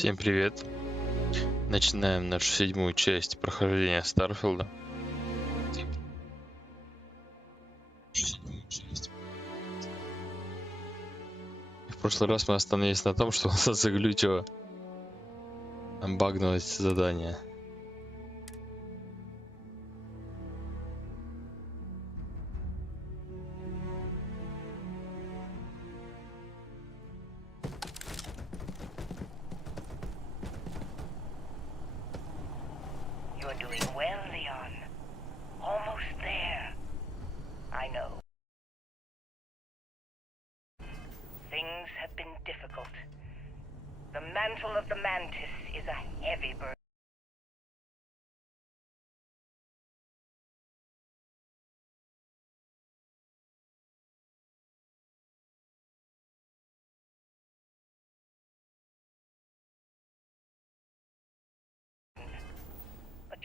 Всем привет! Начинаем нашу 7-ю часть прохождения Старфилда. В прошлый раз мы остановились на том, что у нас заглючило багнулось задание.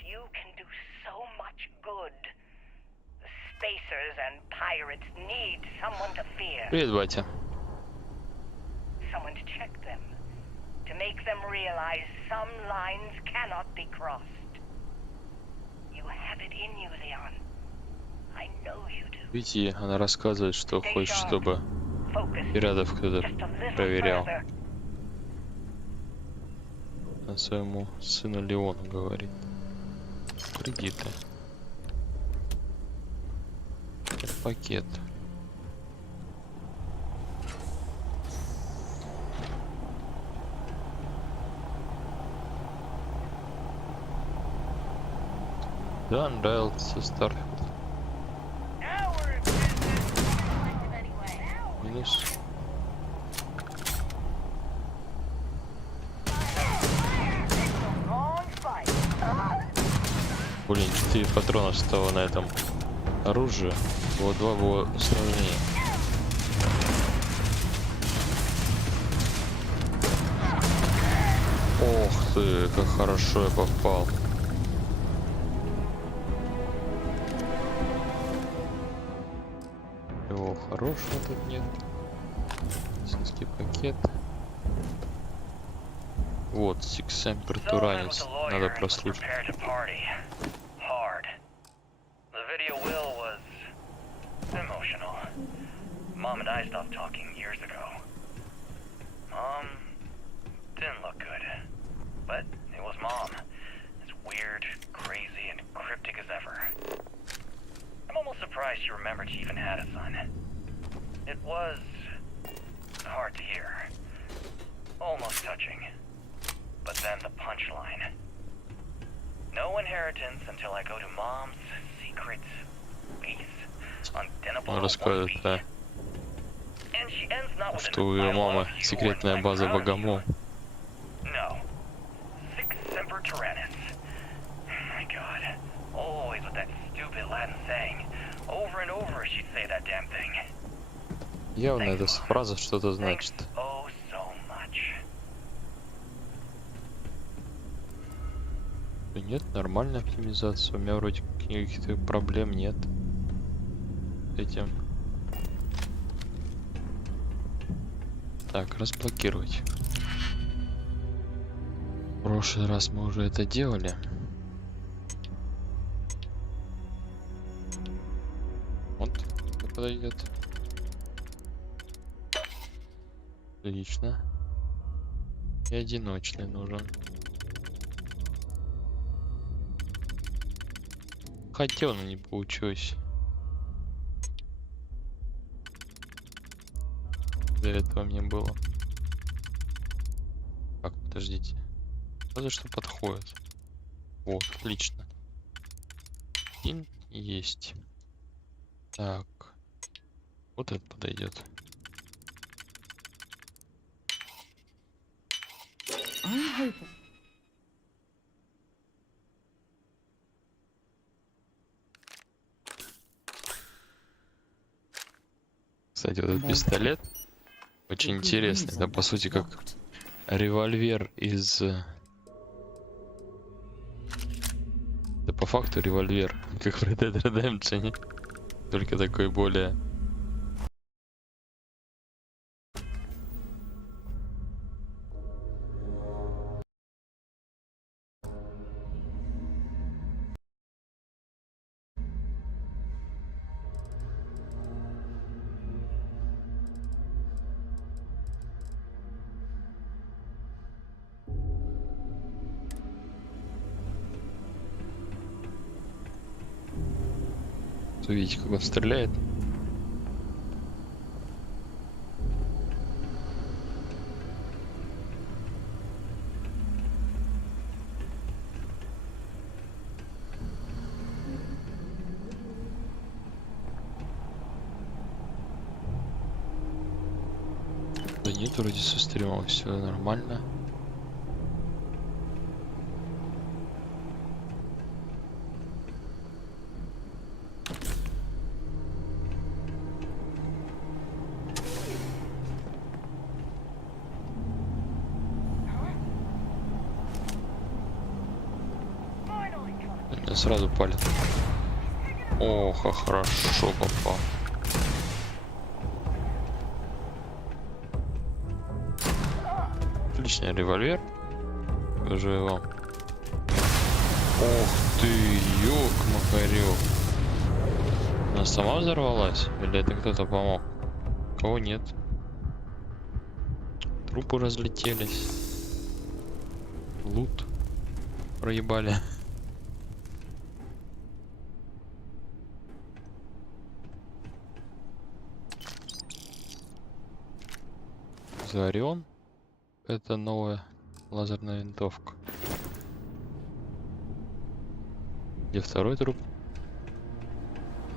You can do so much good. The spacers and pirates need someone to fear. Привет, батя. Someone to check them. To make them realize some lines cannot be crossed. You have it in you, Leon. I know you do. Видите, она рассказывает, что хочет, чтобы пиратов кто-то проверял. А своему сыну Леону говорит. Кредиты. Это пакет. Да, нравился Starfield. Минус. Блин, 4 патрона стало на этом оружии. Вот 2 было сложнее. Ох ты, как хорошо я попал. Его хорошего тут нет. Сиский пакет. Вот, Сиксэм Бертуранец. Надо прослушать. Mom and I stopped talking years ago. Mom didn't look good, but it was Mom. As weird, crazy, and cryptic as ever. I'm almost surprised she remembered she even had a son. It was hard to hear. Almost touching. But then the punchline. No inheritance until I go to Mom's secret base on Рассказывает, да, что у ее мамы секретная база Богомол. Явно эта фраза что-то значит. Нет, нормальная оптимизация. У меня вроде каких-то проблем нет с этим. Так, разблокировать. В прошлый раз мы уже это делали. Вот, подойдет. Отлично. И одиночный нужен. Хотел, но не получилось. До этого мне было. Так, подождите. За что подходит? Вот, отлично. Один есть. Так. Вот это подойдет. Кстати, вот этот пистолет очень интересный. Это по сути как револьвер из... Да по факту револьвер, как в Red Dead Redemption. Только такой более Вы видите, как он стреляет? Да нет, вроде со стримом все нормально. Меня сразу палит. Ох, а хорошо попал. Отличный револьвер. Уже его. Ох ты, ёк-макарёк. Она сама взорвалась? Или это кто-то помог? Кого нет? Трупы разлетелись. Лут проебали. Зарион. Это новая лазерная винтовка. Где второй труп?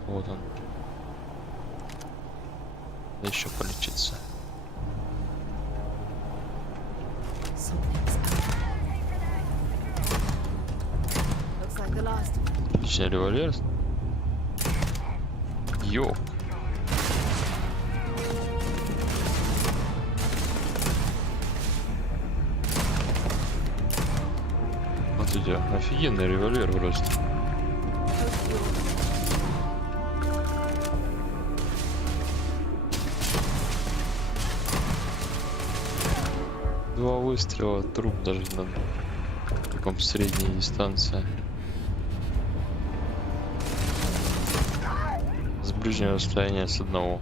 Вот он. Еще полечиться. Отличный револьвер. Йоу. Вот у тебя офигенный револьвер просто. Два выстрела, труп даже на таком средней дистанции. С ближнего расстояния с одного.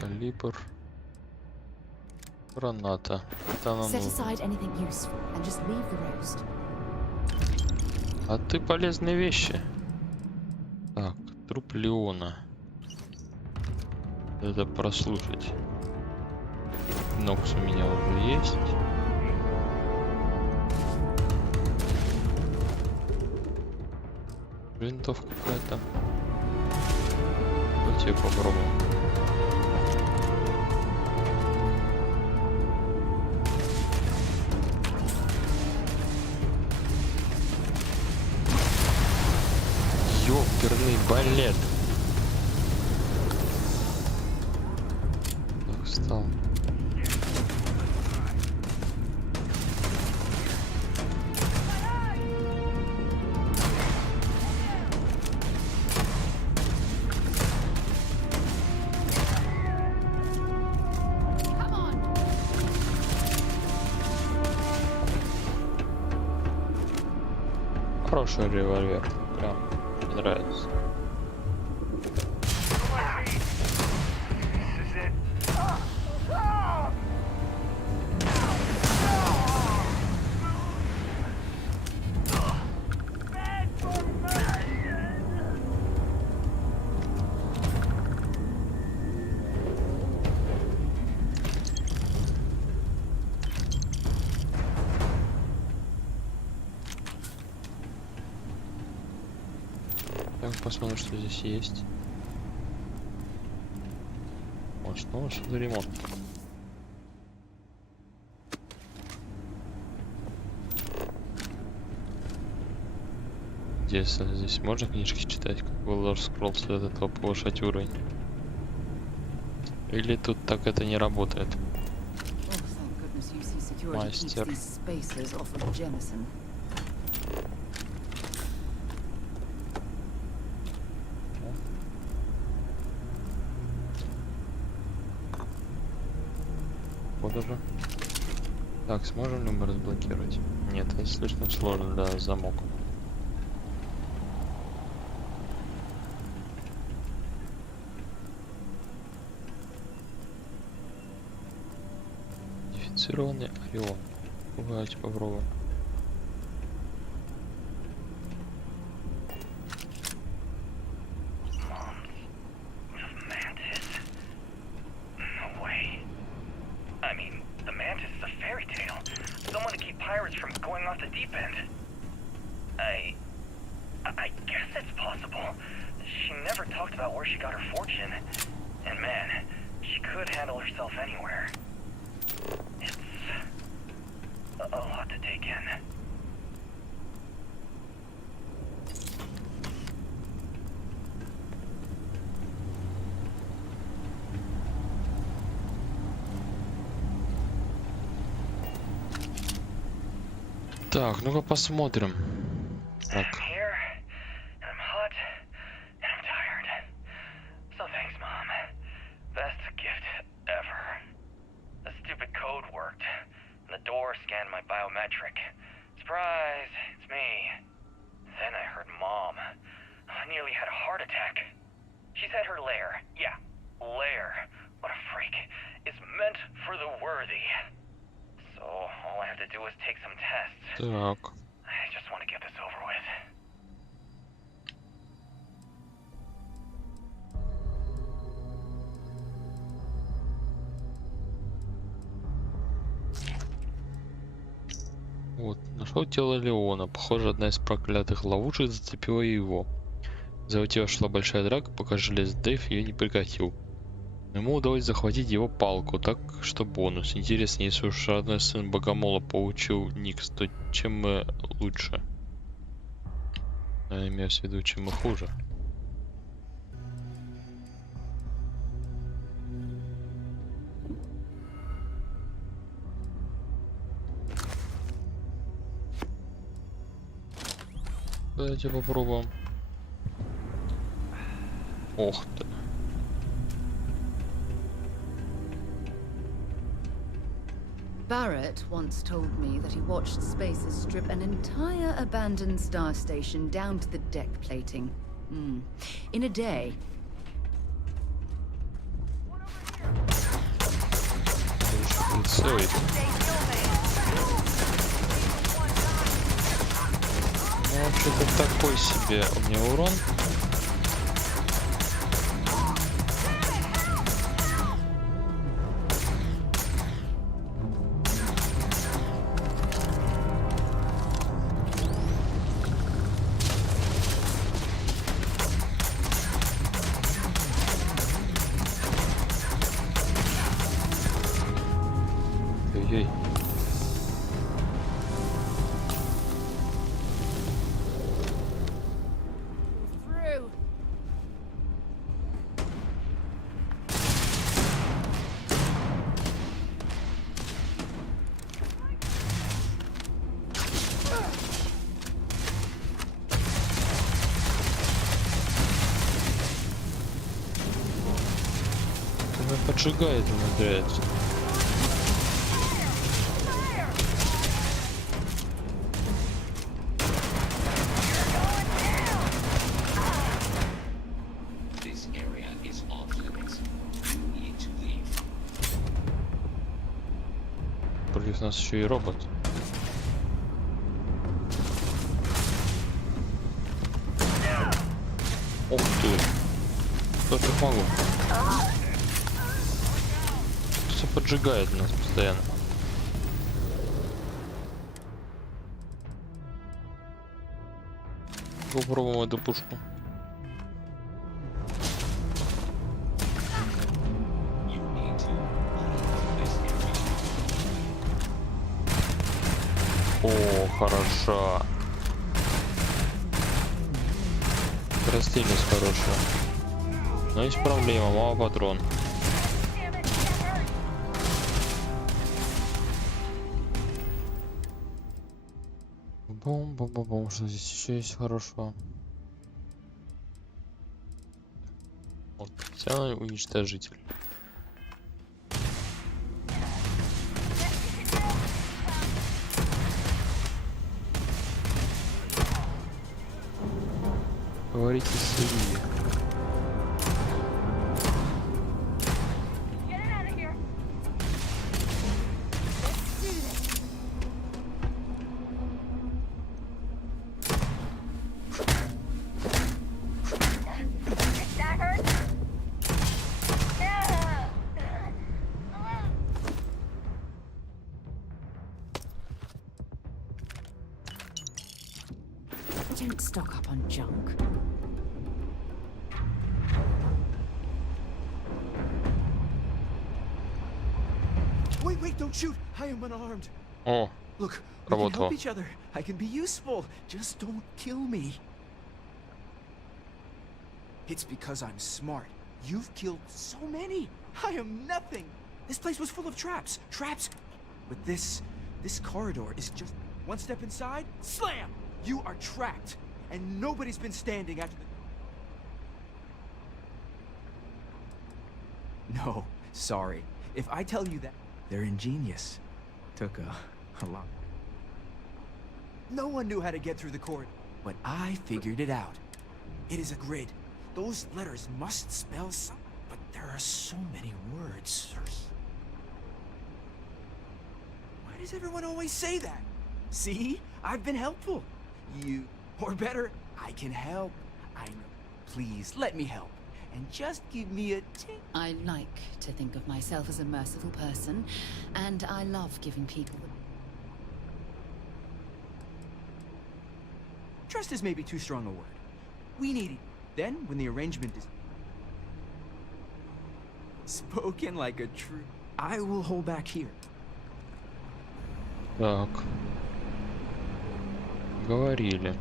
Калибр. Граната. Это она нужна. А ты полезные вещи. Так, труп Леона. Это прослушать. Нокс у меня уже есть. Винтовка какая-то. Давайте попробуем. Ёперный балет. Так, встал. Хороший револьвер. Прям мне нравится. Так, посмотрим, что здесь есть. О, снова что за ремонт? Здесь можно книжки читать, как в Elder Scrolls от этого повышать уровень? Или тут так это не работает? Мастер. Вот уже. Так, сможем ли мы разблокировать? Нет, это слишком сложно, да, замок. Модифицированный Орион. Давайте попробуем. I guess it's possible. She never talked about where she got her fortune. And man, she could handle herself anywhere. It's a lot to take in. Так, ну-ка посмотрим. Так. Biometric. Surprise, it's me. Then I heard Mom. I nearly had a heart attack. She's at her lair. Yeah, lair. What a freak. It's meant for the worthy. So all I have to do is take some tests. Так. I just want to get this over with. Вот, нашел тело Леона. Похоже, одна из проклятых ловушек зацепила его. За его тело шла большая драка, пока Железный Дэйв ее не прекратил. Но ему удалось захватить его палку, так что бонус. Интересно, если уж родной сын Богомола получил Никс, то чем мы лучше? Я имею в виду, чем мы хуже. Давайте попробуем. Ох ты. Barrett once told me that he watched spacers strip an entire abandoned star station down to the deck plating. In a day. Ну, вообще-то такой себе у меня урон. Ой-ой. Она поджигает, умудряется. Против нас еще и робот. Ух ты! Что так могу? Все поджигает нас постоянно. Попробуем эту пушку. О, хорошо. Растительность хорошая. Но есть проблема, мало патрон. Бум-бум-бум-бум, что здесь еще есть хорошего? Вот, специальный уничтожитель. Говорите с Ильей. stock up on junk. Wait, don't shoot! I am unarmed. О, Look, we can работало. help each other. I can be useful. Just don't kill me. It's because I'm smart. You've killed so many. I am nothing. This place was full of traps. Traps. But this corridor is just one step inside. Slam! You are trapped. And nobody's been standing after the... No, sorry. If I tell you that, they're ingenious. Took a lot. No one knew how to get through the corridor, but I figured it out. It is a grid. Those letters must spell something, but there are so many words. Why does everyone always say that? See? I've been helpful. You, or better, I can help. I know. Please, let me help. And just give me a tip. I like to think of myself as a merciful person, and I love giving people the... Trust is maybe too strong a word. We need it. Then, when the arrangement is... spoken like a true... I will hold back here. Так. Говорили.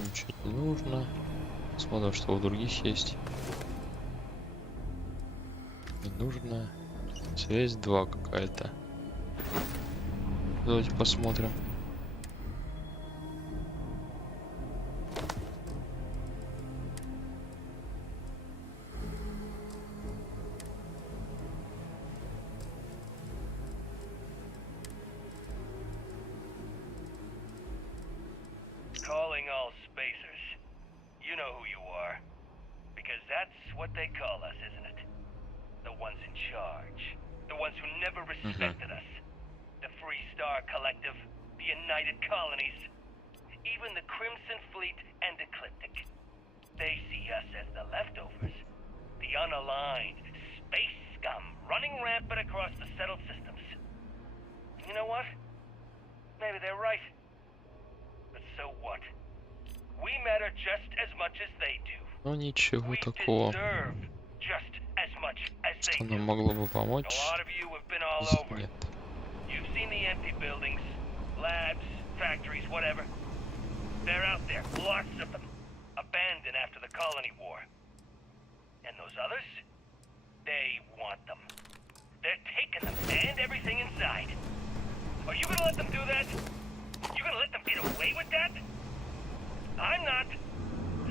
Ничего не нужно. Смотрим, что у других есть. Не нужно. Связь 2 какая-то. Давайте посмотрим. Calling all spacers. You know who you are. Because that's what they call us, isn't it? The ones in charge. The ones who never respected us. The Free Star Collective. The United Colonies. Even the Crimson Fleet and Ecliptic. They see us as the leftovers. The unaligned space scum running rampant across the settled systems. You know what? Maybe they're right. But so what? We matter just as much as they do. Ну ничего We такого, deserve just as much as they что do. нам могло бы A помочь. lot of you have been all Здесь over. нет. You've seen the empty buildings, labs, factories, whatever. They're out there, lots of them, abandoned after the colony war. And those others? They want them. They're taking them and everything inside. Are you gonna let them do that? You gonna let them get away with that? I'm not.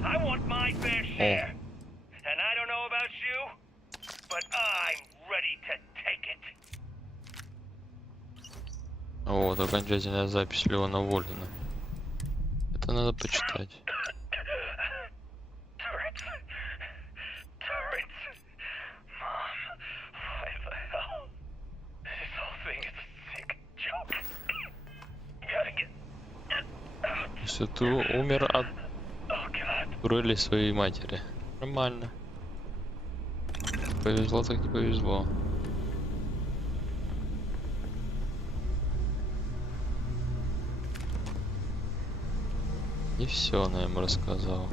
I want my fair share. And I don't know about you, but I'm ready to take it. Вот, окончательная запись Леона Волина. Это надо почитать. Turrets. Mom, why the hell? This whole thing is a sick joke. Gotta get... То есть ты умер от Oh, God. турели своей матери. Нормально. Повезло так не повезло. Не все она ему рассказала.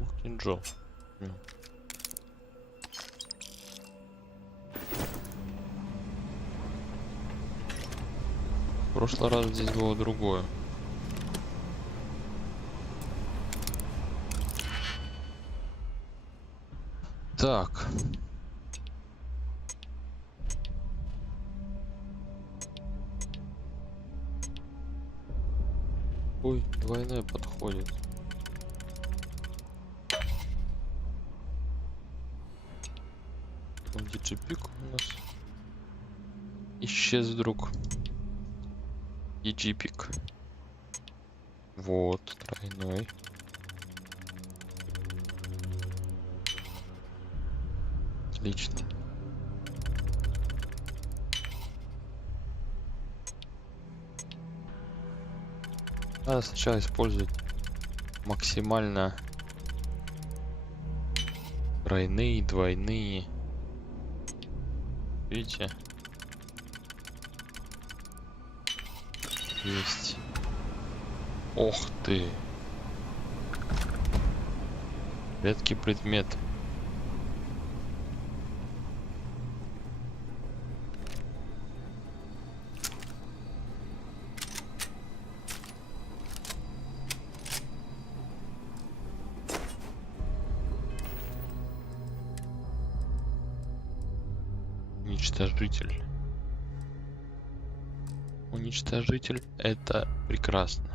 Ух ты, Джо. В прошлый раз здесь было другое. Так. Ой, двойной подходит. Диджипик у нас исчез вдруг. Диджипик. Вот, тройной. Отлично. Надо сначала использовать максимально Тройные, двойные. Видите? Есть. Ох ты. Редкий предмет. Уничтожитель. Уничтожитель — это прекрасно.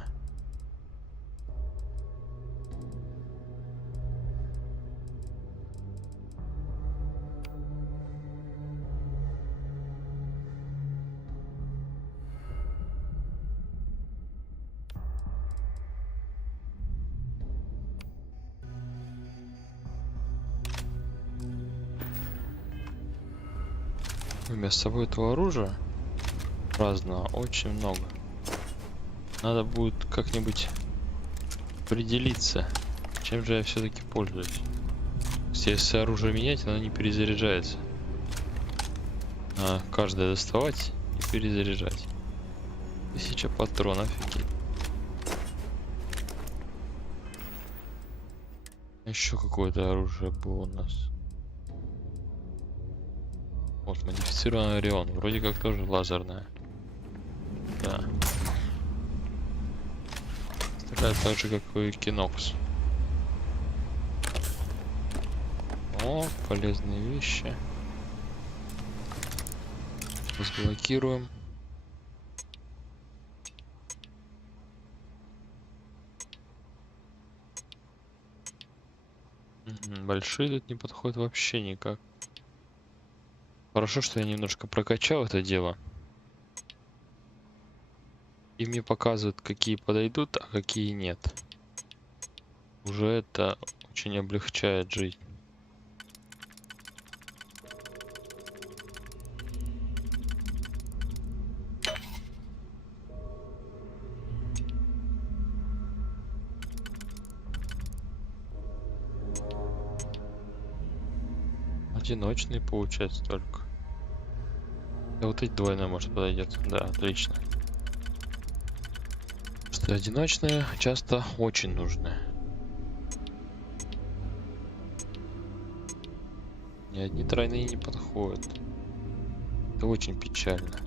Вместо собой этого оружия разного очень много. Надо будет как-нибудь определиться, чем же я все-таки пользуюсь. Если оружие менять, оно не перезаряжается. А каждое доставать и перезаряжать. 1000 патронов, офигеть. Еще какое-то оружие было у нас. Вот, модифицированный Орион. Вроде как тоже лазерная. Да. Стреляет так же, как и Кинокс. О, полезные вещи. Разблокируем. Большие тут не подходят вообще никак. Хорошо, что я немножко прокачал это дело. И мне показывают, какие подойдут, а какие нет. Уже это очень облегчает жизнь. Одиночный получается только. Да вот эти двойная может подойдет. Да, отлично. Что одиночные часто очень нужны. Ни одни тройные не подходят. Это очень печально.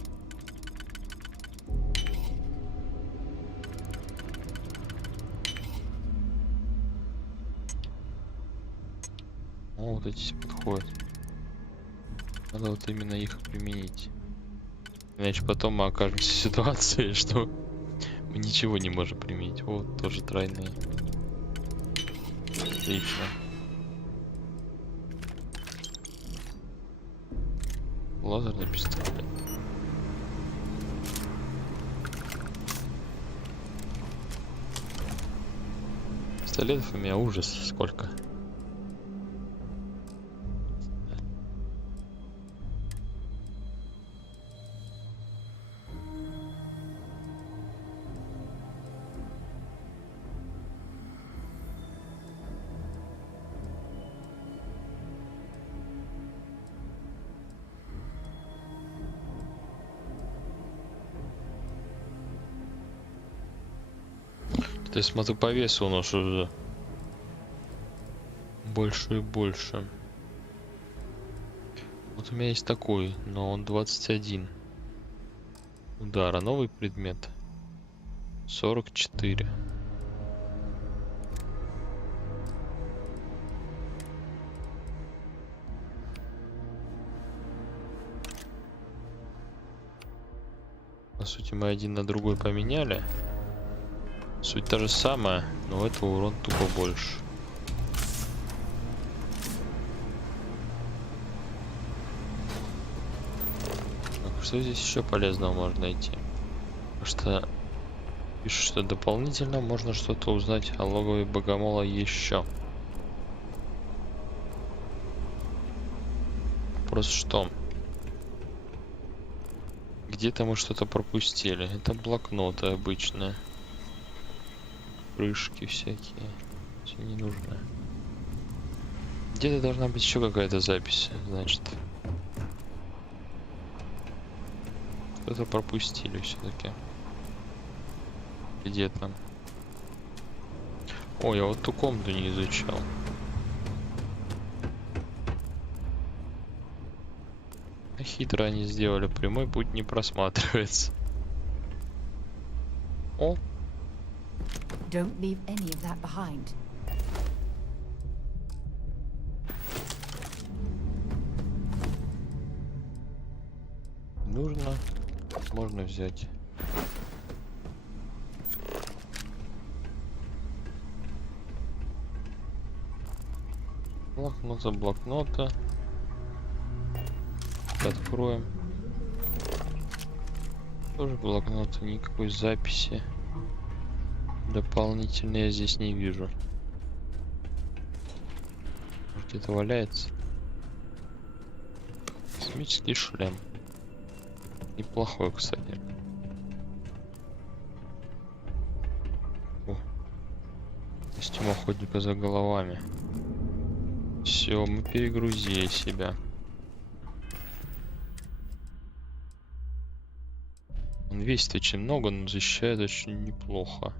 О, вот эти подходят. Надо вот именно их применить. Иначе потом мы окажемся в ситуации, что мы ничего не можем применить. Вот, тоже тройные. Отлично. Лазерный пистолет. Пистолетов у меня ужас сколько. То есть смотрю, по весу у нас уже больше и больше. Вот у меня есть такой, но он 21 удара. Новый предмет 44. По сути, мы один на другой поменяли. Суть та же самая, но у этого урон тупо больше. Так, что здесь еще полезного можно найти? Потому что пишут, что дополнительно можно что-то узнать о логове богомола еще. Вопрос в том. Где-то мы что-то пропустили. Это блокноты обычные. Крышки всякие. Все не нужно. Где-то должна быть еще какая-то запись, значит. Что-то пропустили все-таки. Где там? О, я вот ту комнату не изучал. Хитро они сделали, прямой путь не просматривается. О! Don't leave any of that behind. Нужно, можно взять. Блокнота, блокнота. Откроем. Тоже блокнота, никакой записи дополнительной я здесь не вижу. Где-то валяется. Космический шлем. Неплохой, кстати. О. Костюм охотника за головами. Все, мы перегрузили себя. Он весит очень много, но защищает очень неплохо.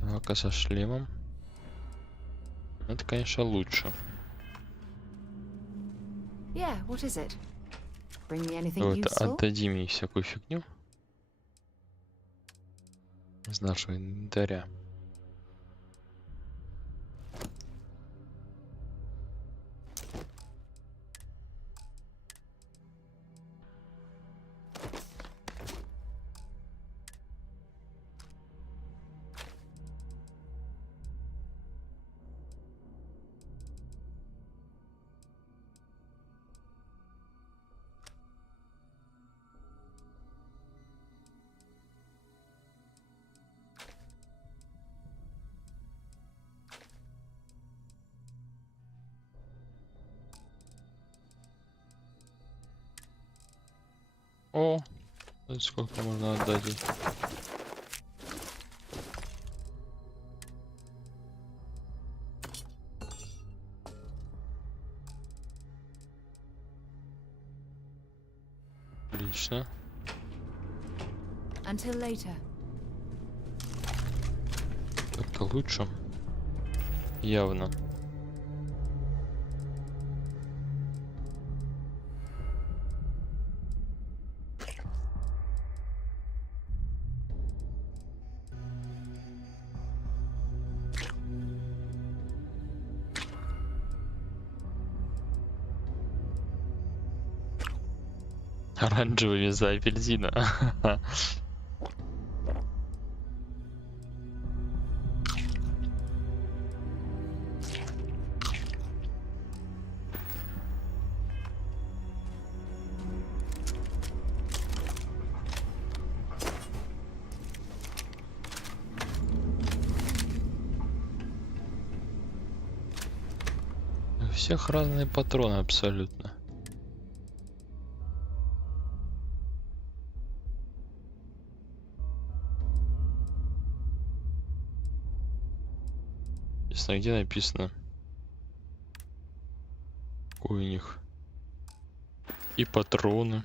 Так, а со шлемом? Это, конечно, лучше. Yeah, what is it? Bring me anything Давай useful? отдадим ей всякую фигню из нашего инвентаря. О, это сколько можно отдать ей? Отлично. Until later. Это лучше. Явно. Оранжевыми за апельсина. У всех разные патроны абсолютно. Где написано, какой у них и патроны.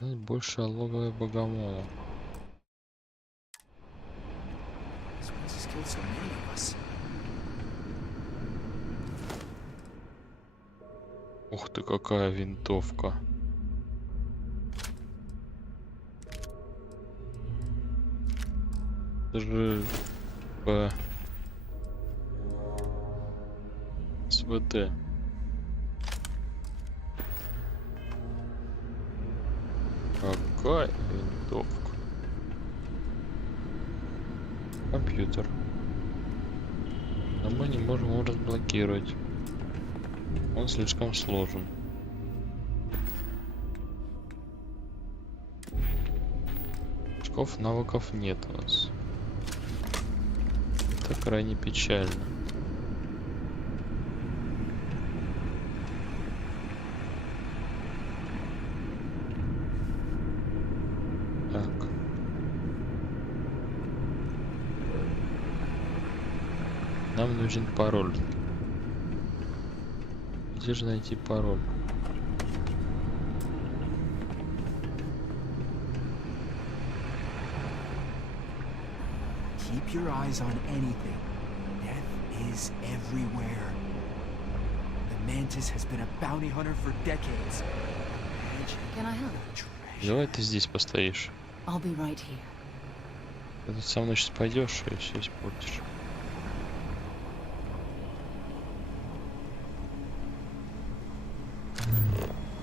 Больше логовой богомола. Ух ты, какая винтовка. Даже СВТ. Какая винтовка. Компьютер. Но мы не можем его разблокировать. Он слишком сложен. Очков навыков нет у нас. Это крайне печально. Так. Нам нужен пароль. Где же найти пароль? Keep your eyes on anything. Death is everywhere. The Mantis has been a bounty hunter for decades. Can I help? Давай ты здесь постоишь. I'll be right here. Ты тут со мной сейчас пойдешь и все испортишь.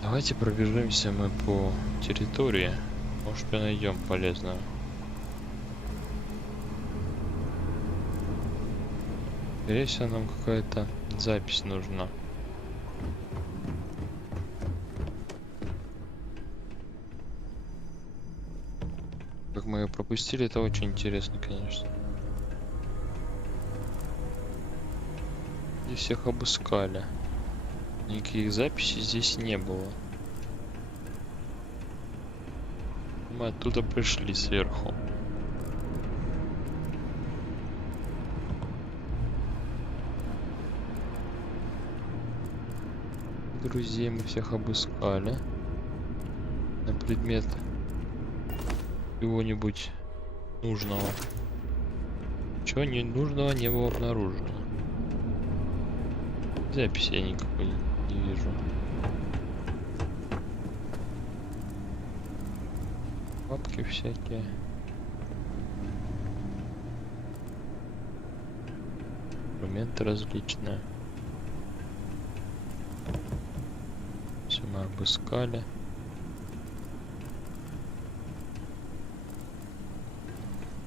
Давайте пробежимся мы по территории. Может, найдем полезное. Скорее всего, нам какая-то запись нужна. Как мы ее пропустили, это очень интересно, конечно. И всех обыскали. Никаких записей здесь не было. Мы оттуда пришли сверху. Друзей мы всех обыскали на предмет чего-нибудь нужного. Чего не нужного не было обнаружено. Записи я никакой не вижу. Папки всякие. Инструменты различные. Все мы обыскали.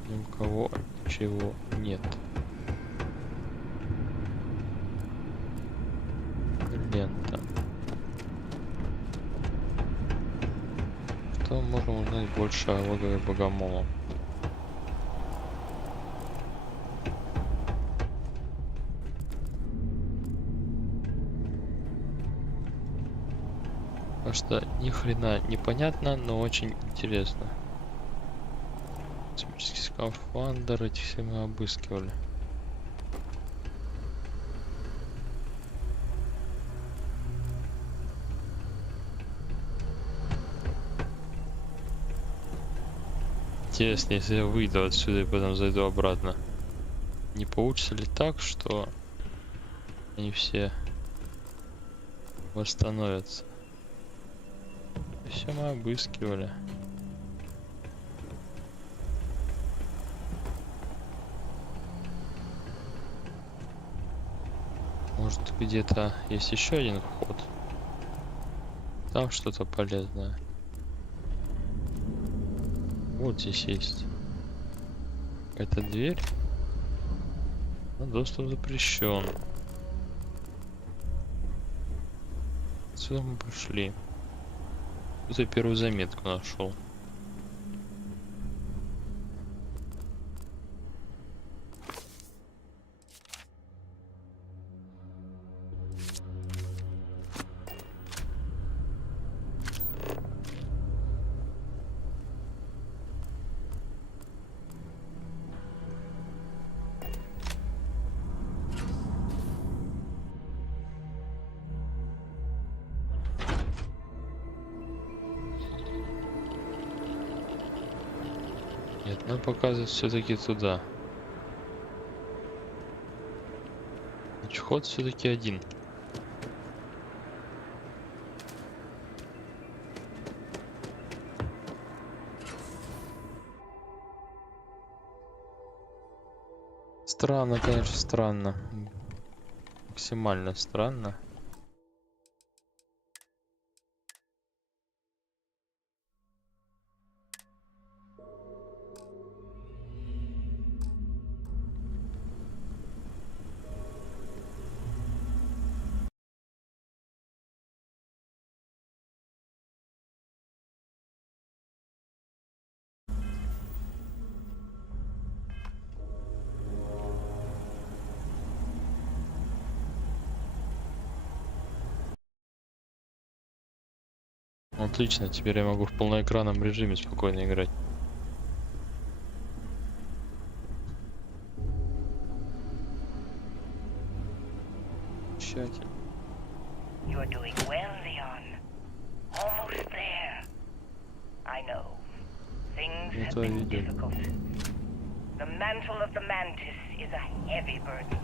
Ни у кого чего нет. Лента. Что можем узнать больше о логове богомола? Потому что ни хрена непонятно, но очень интересно. Космический скафандр, этих все мы обыскивали. Интересно, если я выйду отсюда и потом зайду обратно, не получится ли так, что они все восстановятся? Все мы обыскивали. Может, где-то есть еще один вход? Там что-то полезное. Вот здесь есть какая-то дверь, но доступ запрещен. Отсюда мы пошли. Тут я первую заметку нашел. Нет, нам показывает все-таки туда. Значит, ход все-таки один. Странно, конечно, странно. Максимально странно. Отлично, теперь я могу в полноэкранном режиме спокойно играть. Тщательно. You're doing well, Leon. Almost there. I know. Things have Это been видел. difficult. The mantle of the mantis is a heavy burden.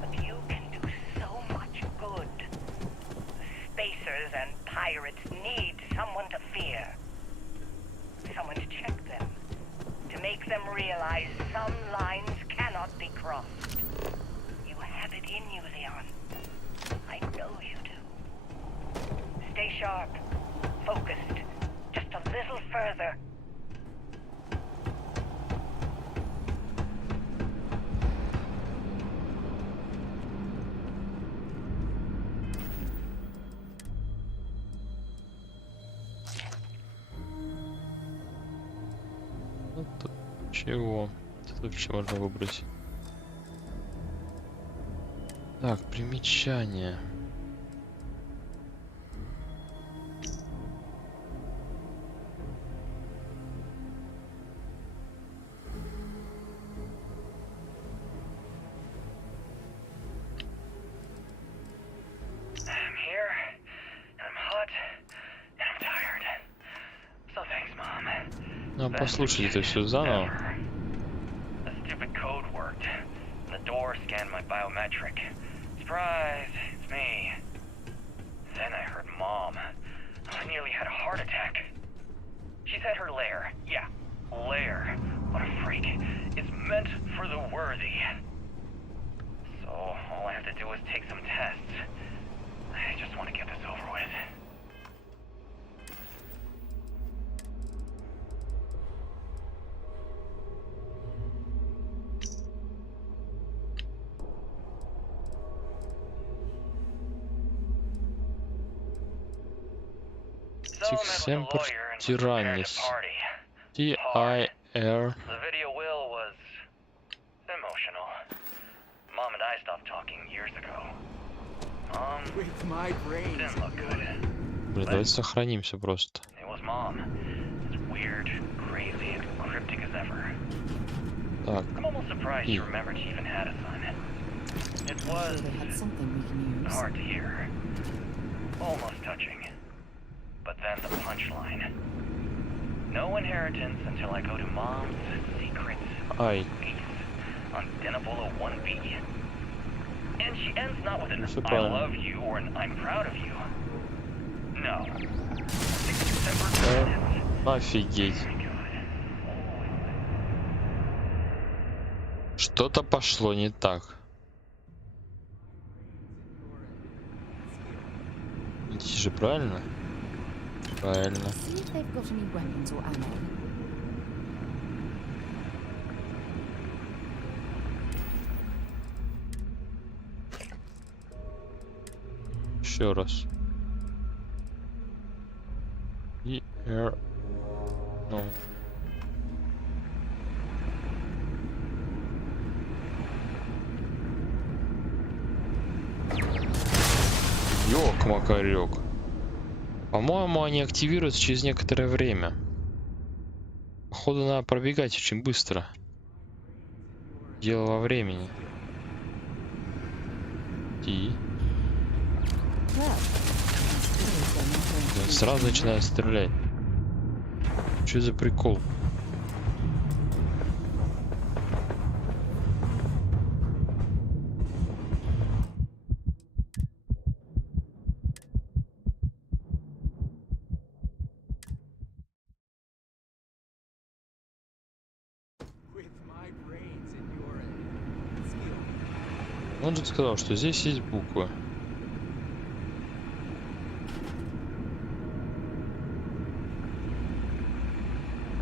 But you can do so much good. The spacers and pirates need someone to fear. Someone to check them. To make them realize some lines cannot be crossed. You have it in you, Leon. I know you do. Stay sharp. Focused. Just a little further. Вот тут чего? Тут вообще можно выбрать. Так, примечание. I'm here, and I'm hot, and I'm tired. So thanks, Mom. Ну, послушайте это все заново. The stupid code worked, and the door scanned my biometric. Surprise, it's me. Then I heard Mom. I nearly had a heart attack. She's at her lair. Yeah, lair. What a freak. It's meant for the worthy. So all I have to do is take some tests. I just want to get this over with. So I met with a Всем lawyer and was prepared Тиранис. to party. T-I-R. The video will was emotional. Mom and I stopped talking years ago. With my brains. Didn't look good. Блин, давайте сохранимся просто. It was Mom. As weird, crazy, and cryptic as ever. Так, I'm almost surprised she remembered she even had a son. It was So they had something we can use. hard to hear. Almost touching. But then the punchline. No inheritance until I go to Mom's secret ай, base on Denebola 1B. And she ends not with an Все I правильно. love you or an I'm proud of you. No. 6 separate Да. sentences. Офигеть. Very good. Что-то пошло не так. Идти же правильно? Правильно. See if they've got any weapons or ammo. Еще раз. И R. Ну. Ёк-макарёк. По-моему, они активируются через некоторое время. Походу, надо пробегать очень быстро. Дело во времени. И Well, considering they're not going to он use сразу them. начинает стрелять. Что за прикол? With my brains in your skill. Он же сказал, что здесь есть буквы.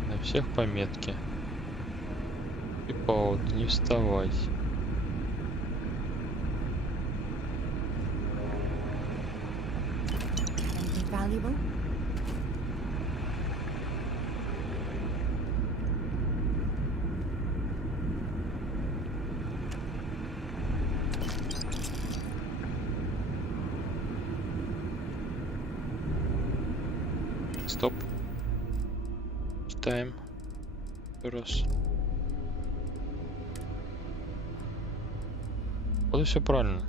На всех пометки. И повод не вставать. Anything valuable? Стоп. Читаем. Еще раз. Вот и все правильно.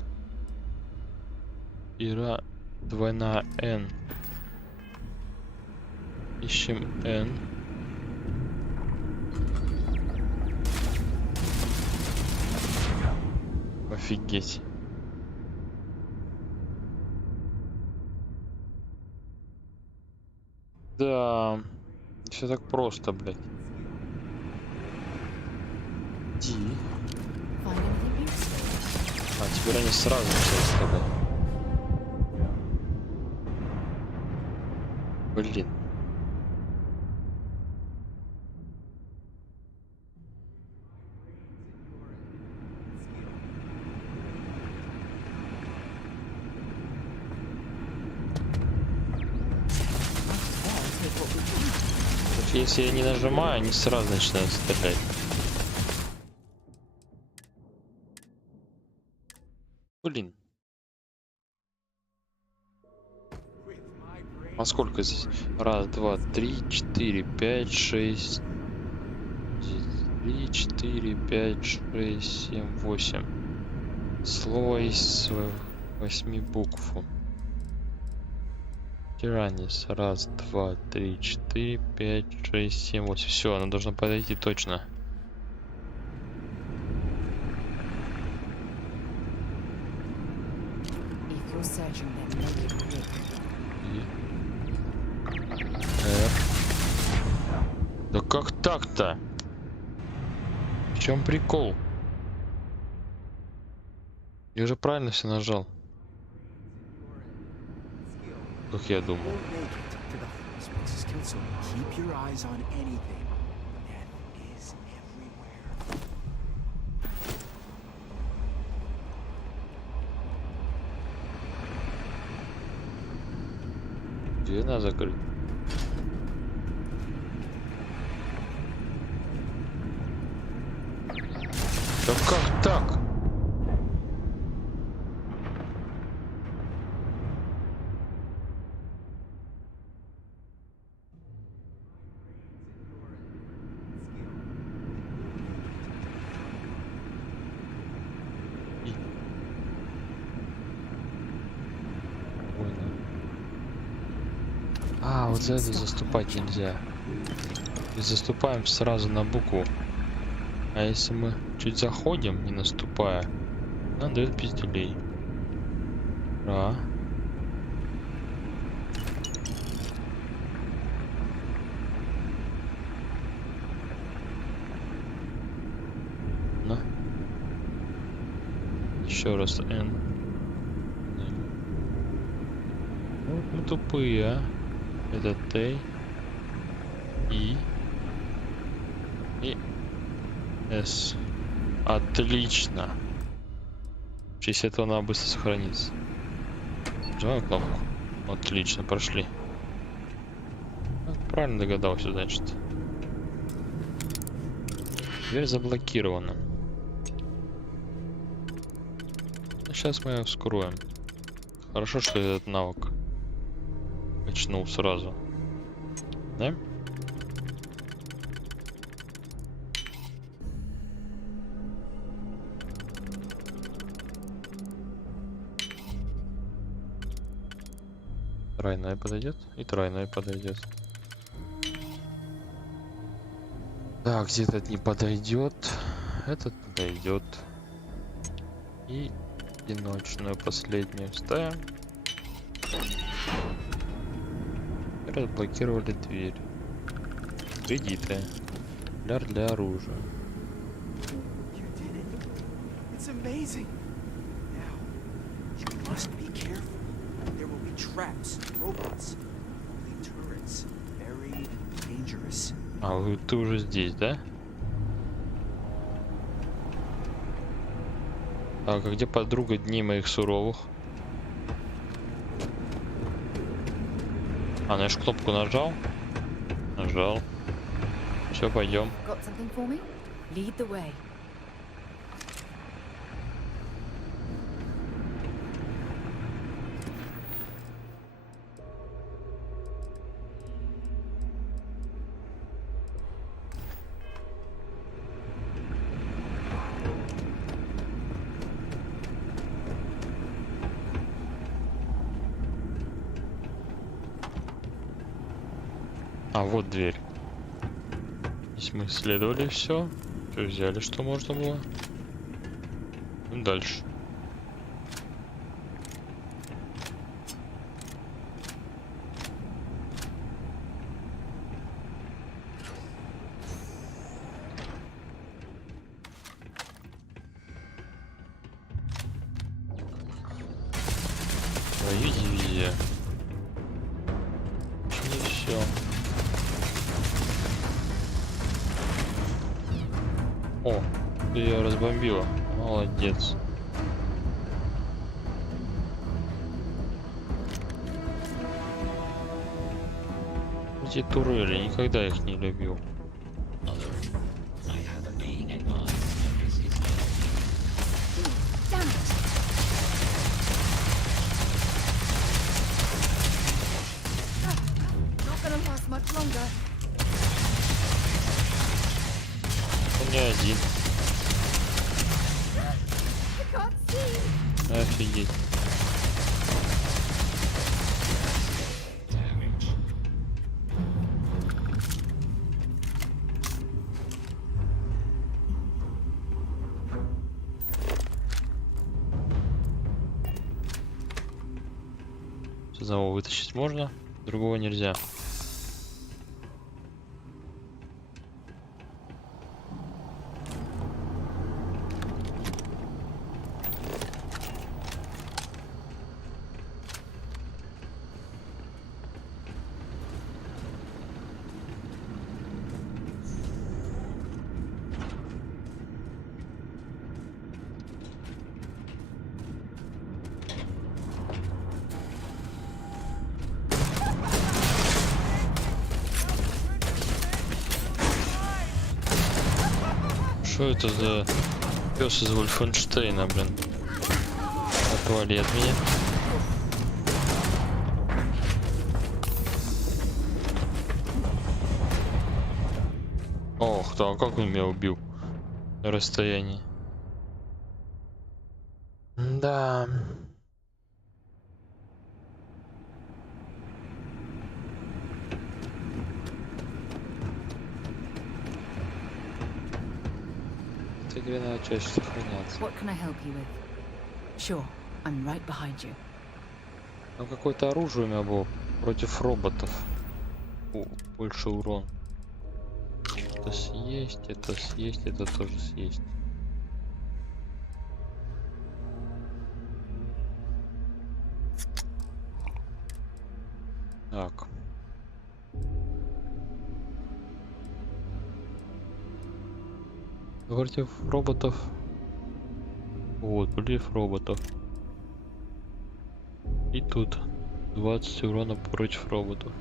Ира двойная N. Ищем N. Офигеть. Да, все так просто, блядь. Ди. А, теперь они сразу начали стрелять. Блин. Вот если я не нажимаю, они сразу начинают стрелять. Блин. А сколько здесь? Раз, два, три, четыре, пять, шесть. 3, 4, 5, 6, 7, 8. Слово из 8 букв. Тиранис. Раз, два, три, 4, 5, 6, 7, 8. Все, она должна подойти точно. Да как так-то? В чем прикол? Я же правильно все нажал. Как я думал. Дверь надо закрыть. Да как так? А, вот за это заступать нельзя. И заступаем сразу на букву. А если мы чуть заходим, не наступая, нам дает пизделей. Да. На. Еще раз N. Вот мы тупые, а. Это Т. И С. Отлично. В честь этого надо быстро сохраниться. Нажимаем кнопку. Отлично, прошли. Правильно догадался, значит. Дверь заблокирована. Сейчас мы ее вскроем. Хорошо, что этот навык очнул сразу. Да? Тройная подойдет и тройная подойдет. Так, где этот не подойдет, этот подойдет. И одиночную последнюю ставим. Разблокировали дверь. Кредиты. Для оружия. А, ты уже здесь, да? Так, а где подруга дней моих суровых? А, ну я ж кнопку нажал. Нажал. Все, пойдем. А, вот дверь. Здесь мы исследовали все взяли, что можно было. Идем дальше. Твою дивизия. Не все. О, ты ее разбомбила. Молодец. Эти турели, никогда их не любил. У меня один. Офигеть. С одного вытащить можно, другого нельзя. Что это за пес из Вольфенштейна, блин? Отвали от меня. Ох, да, как он меня убил на расстоянии. Да. Игре надо чаще сохраняться. What can I help you with? Sure, I'm right behind you. Ну какое-то оружие у меня было против роботов. О, больше урон. Это съесть, это тоже съесть. Так. Против роботов. Вот, против роботов. И тут 20 урона против роботов.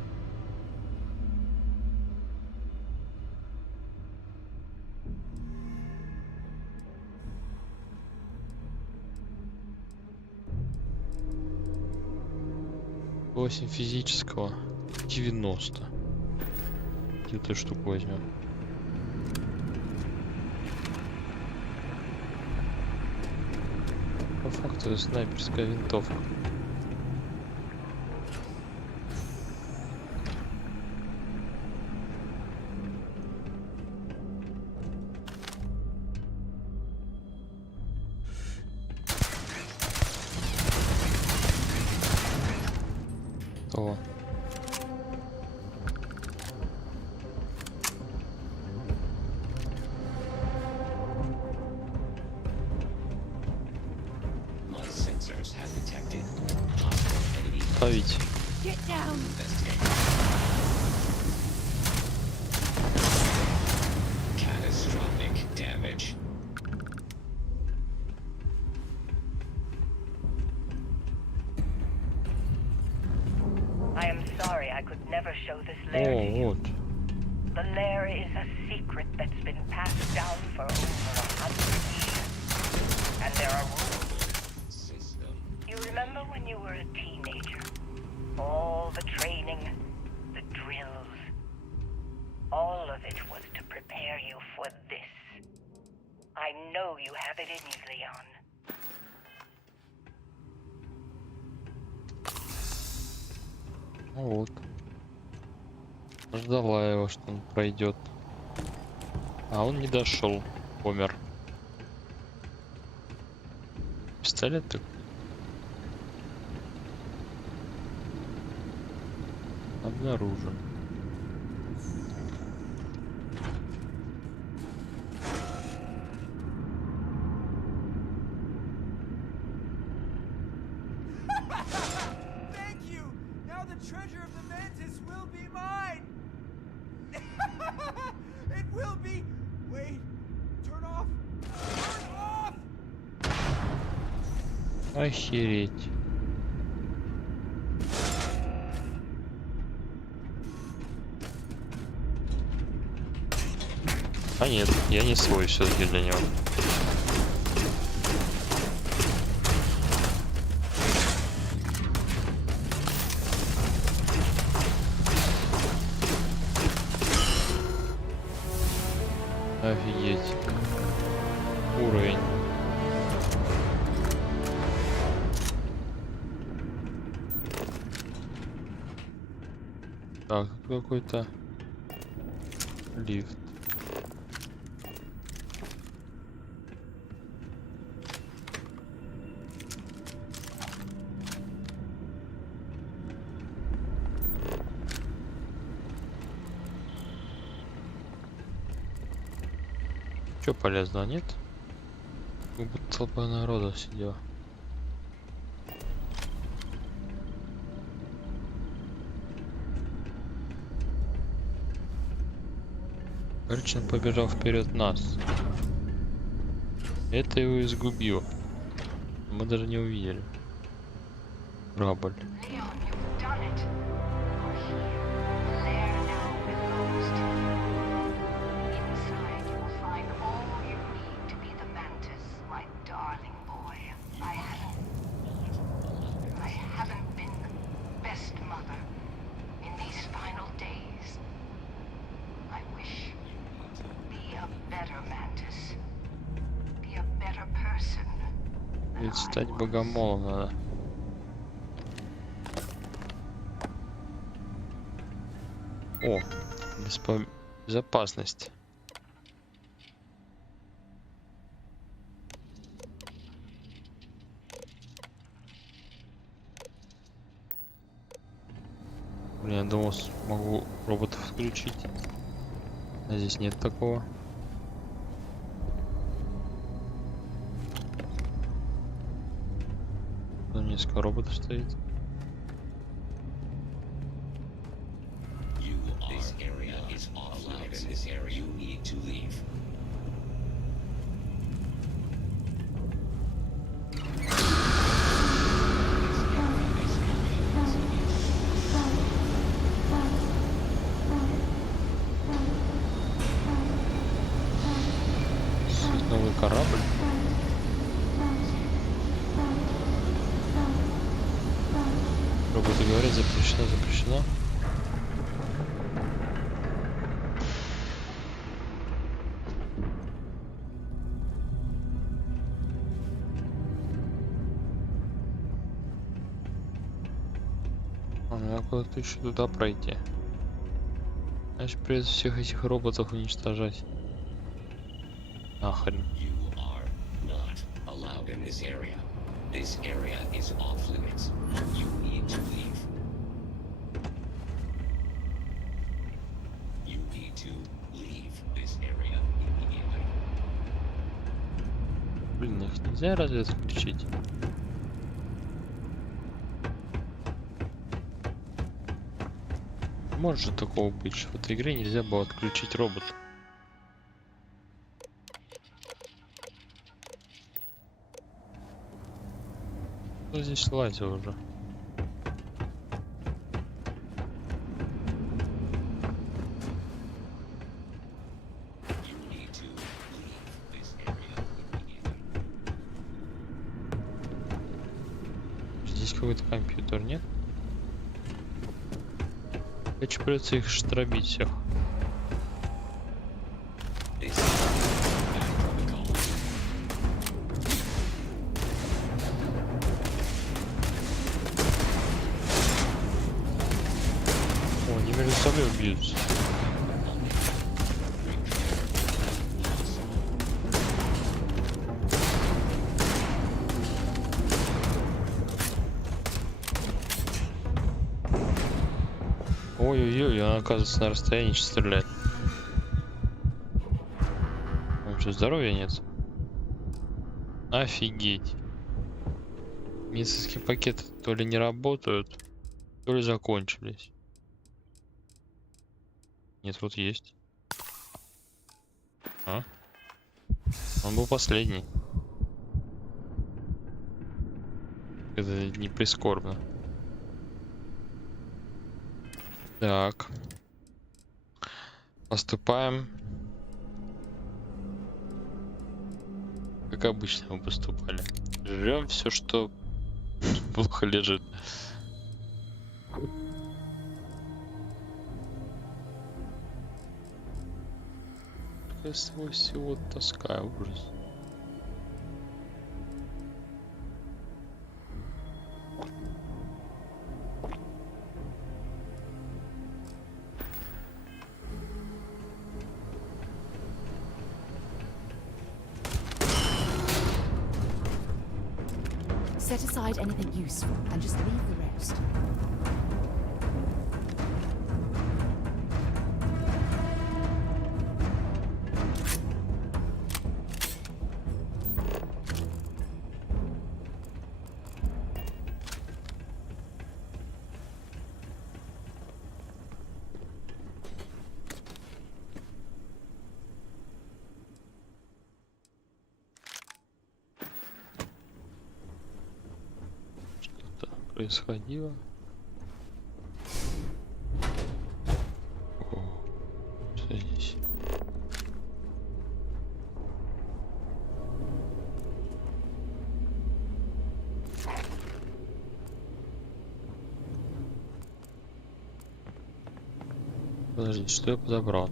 Восемь физического, 90. Где-то штуку возьмем. По факту это снайперская винтовка. О. Ловить. I am sorry I could never show this lair to О, you. вот. The lair is a secret that's been passed down for over 100 years. And there are rules. You remember when you were a teenager? All the training, the drills, all of it was to prepare you for this. I know you have it in you, Leon. Вот. Ждала его, что он пройдет. А он не дошел. Умер. Пистолет такой. Обнаружен. Thank you! Now the treasure of the mantis will be mine! It will be... Wait. Turn off! Turn off! Охереть. А нет, я не свой все-таки для него. Офигеть. Уровень. Так, какой-то лифт. Что полезного нет? Как будто толпа народа сидела. Короче, он побежал вперед нас. Это его изгубило. Мы даже не увидели. Корабль. Ведь стать богомолом надо. О, безопасность. Блин, я думал, смогу роботов включить. А здесь нет такого. Там несколько роботов стоит. This area is off limits. This area you need to leave. Новый корабль. Роботы говорят, запрещено, запрещено. Надо куда-то еще туда пройти. Значит, придется всех этих роботов уничтожать. Нахрен. You are not allowed in this area. This area is off limits. You need to leave. You need to leave this area immediately. Блин, их нельзя разве отключить? Может же такого быть, что в этой игре нельзя было отключить робота. Кто здесь лазил уже? You need to leave this area immediately. Здесь какой-то компьютер, нет? Короче, придется их штробить всех. This is protocol. О, между собой бьются. Ой-ой-ой, он, оказывается, на расстоянии сейчас стреляет. Он что, здоровья нет? Офигеть. Медицинские пакеты то ли не работают, то ли закончились. Нет, вот есть. А? Он был последний. Это не прискорбно. Так. Поступаем. Как обычно мы поступали. Жрем все, что плохо лежит. Я с собой всего таскаю, ужас. Set aside anything useful and just leave the rest. Происходило. О, что здесь? Подождите, что я подобрал?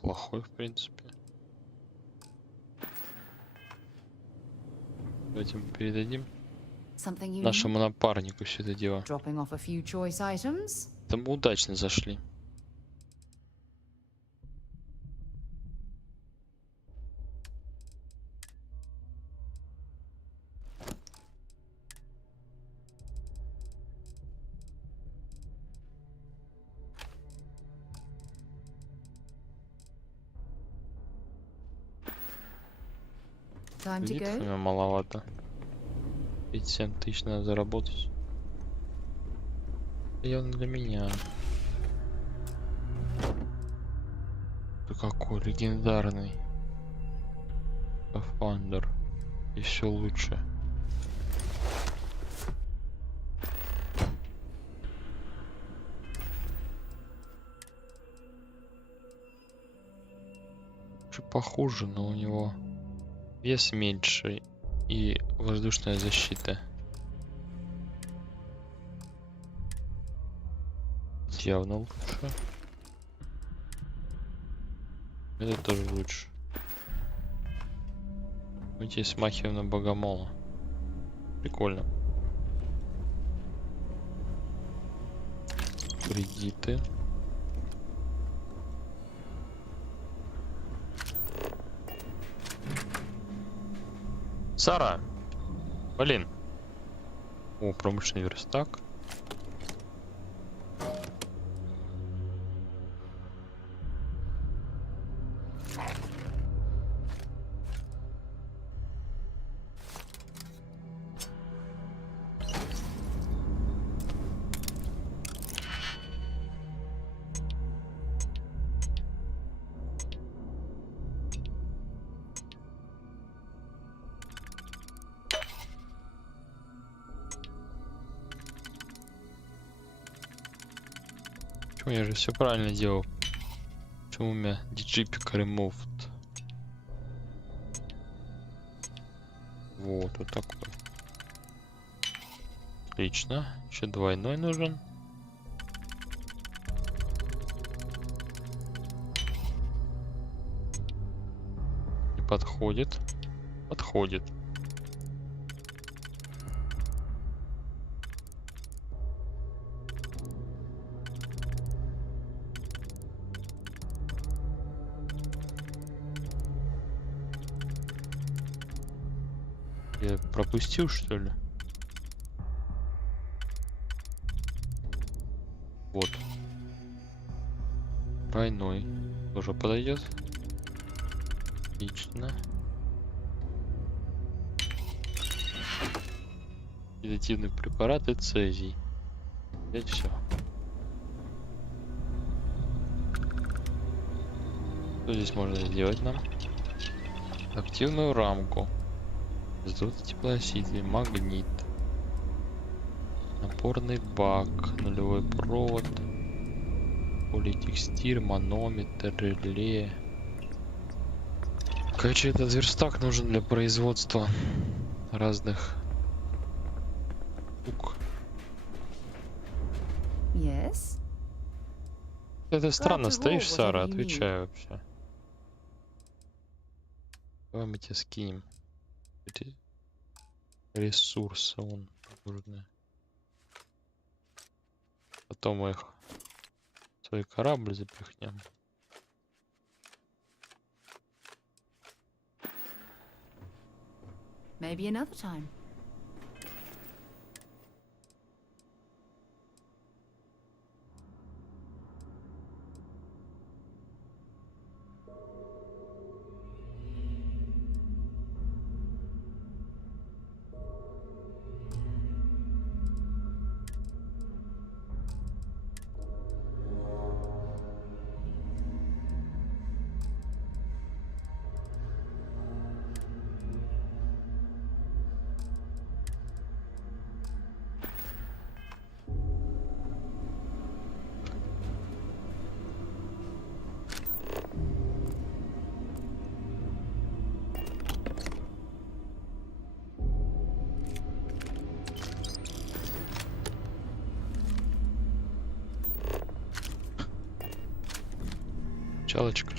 Плохой, в принципе. Давайте мы передадим нашему напарнику все это дело. Dropping off a few choice items. Это мы удачно зашли. Time to Кредитов у go. меня маловато. 57 тысяч надо заработать. Явно для меня. Ты какой легендарный скафандр. И все лучше. Чуть похуже, но у него вес меньше и воздушная защита. Явно лучше. Это тоже лучше. Мы здесь смахиваем на богомола. Прикольно. Кредиты. Сара! Блин. О, промышленный верстак. Я же все правильно делал. Почему у меня диджипик removed? Вот такой. Отлично. Еще двойной нужен. Не подходит. Подходит. Я пропустил, что ли? Вот. Тройной. Тоже подойдет. Отлично. Седативный препарат и цезий. Взять все. Что здесь можно сделать нам? Активную рамку. Сдут теплоноситель, магнит. Напорный бак, нулевой провод. Политекстиль, манометр, реле. Короче, этот верстак нужен для производства разных штук. Yes? Это странно, to стоишь, roll Сара, whatever you отвечай вообще. Давай мы тебе скинем эти ресурсы, вон, нужны. Потом мы их в свой корабль запихнем. Maybe another time. Чалочка.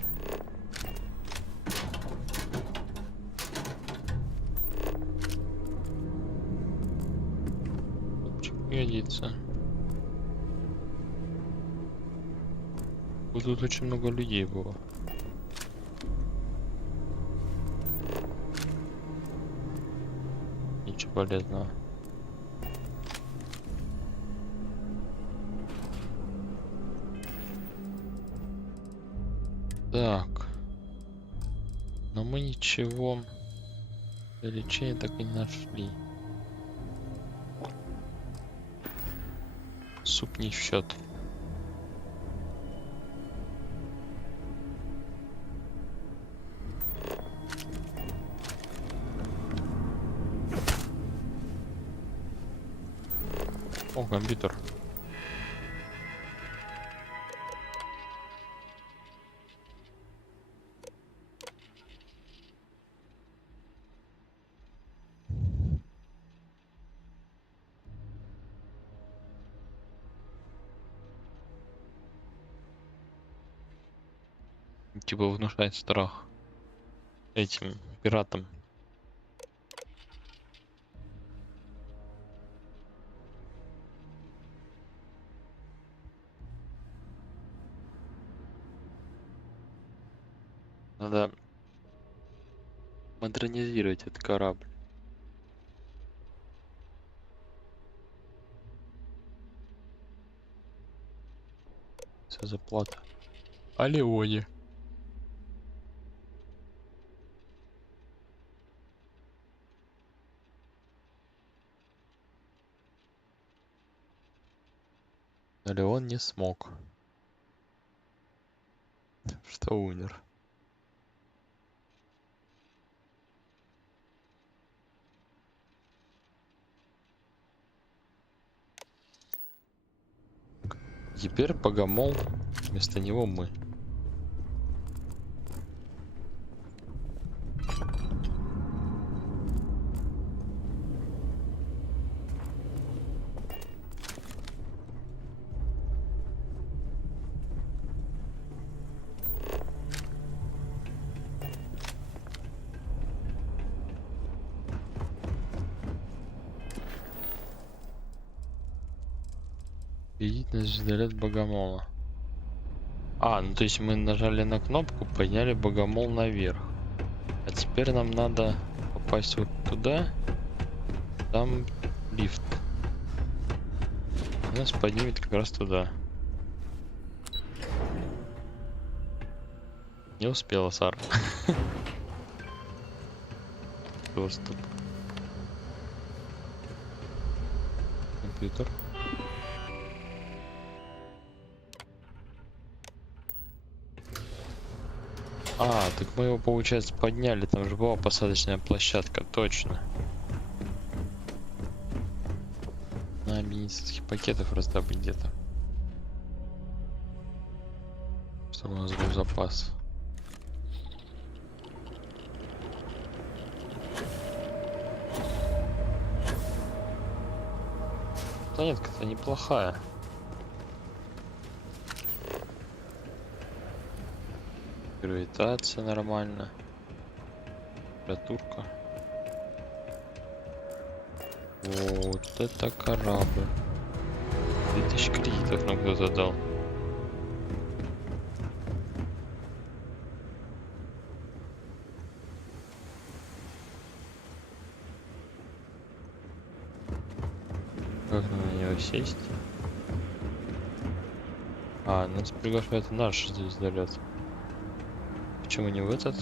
Годится. Вот тут очень много людей было. Ничего полезного. Так. Но мы ничего для лечения так и не нашли. Суп не в счет. О, компьютер. Типа внушает страх этим пиратам. Надо модернизировать этот корабль. Все заплата. О Леоне. Но Леон не смог. Что умер. Теперь Богомол, вместо него мы. Видеть на звездолет богомола. А, ну то есть мы нажали на кнопку, подняли богомол наверх. А теперь нам надо попасть вот туда. Там лифт. Нас поднимет как раз туда. Не успела, Сара. Доступ. Компьютер. А, так мы его, получается, подняли. Там же была посадочная площадка, точно. На медицинских пакетов раздобыть где-то. Чтобы у нас был запас. Планетка-то неплохая. Гравитация нормально. Температурка. Вот это корабль. 2000 кредитов нам кто-то дал. Как на него сесть? А, нас приглашает наш звездолет. Почему не в этот?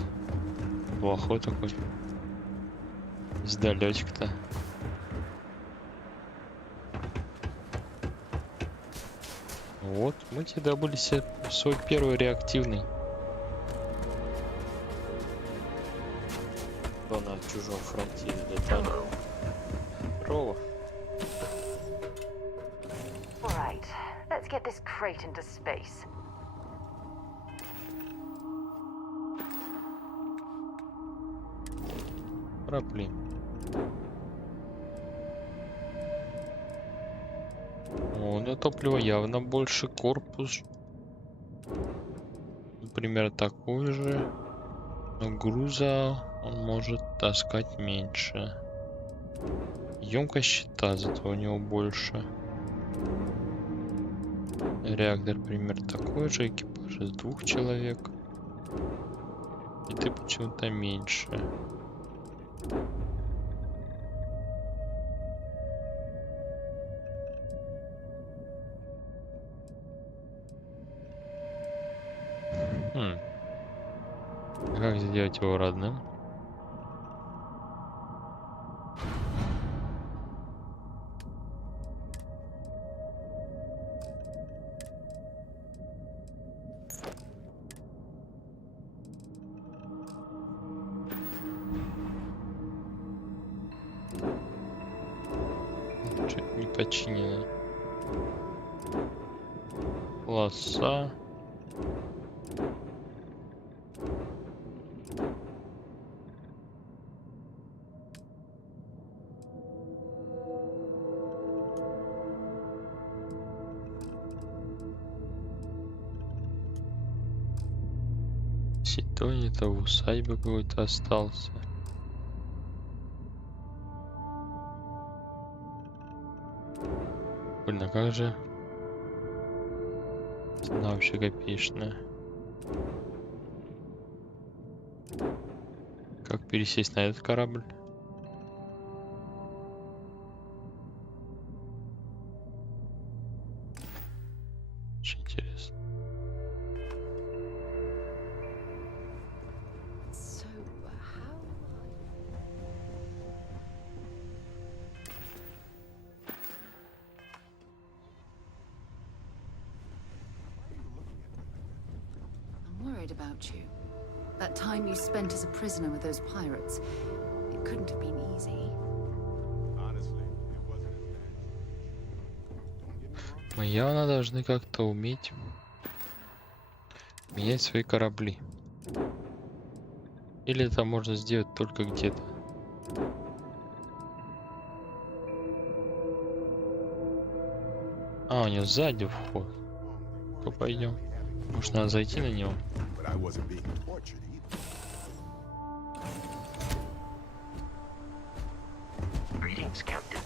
Плохой такой. Звездолетик-то. Вот, мы тебе добыли себе свой первый реактивный. Кто на чужом фронте летали? Здорово. Right, let's get this crate into space. Корабли. О, на топливо явно больше, корпус. Например, такой же. Но груза он может таскать меньше. Емкость щита, зато у него больше. Реактор, примерно такой же. Экипаж из 2 человек. И ты почему-то меньше. Как сделать его родным? Чуть не починено. Полоса. Сидони-то в усадьбе какой-то остался. Блин, а как же? Цена вообще копеечная. Как пересесть на этот корабль? Очень интересно. About you. That time you spent as a prisoner with those pirates, it couldn't have been easy. Honestly, it wasn't as bad. Мы явно должны как-то уметь менять свои корабли. Или это можно сделать только где-то. А, у него сзади вход. То пойдем. Может, надо зайти на него? But I wasn't being tortured either. Greetings, Captain.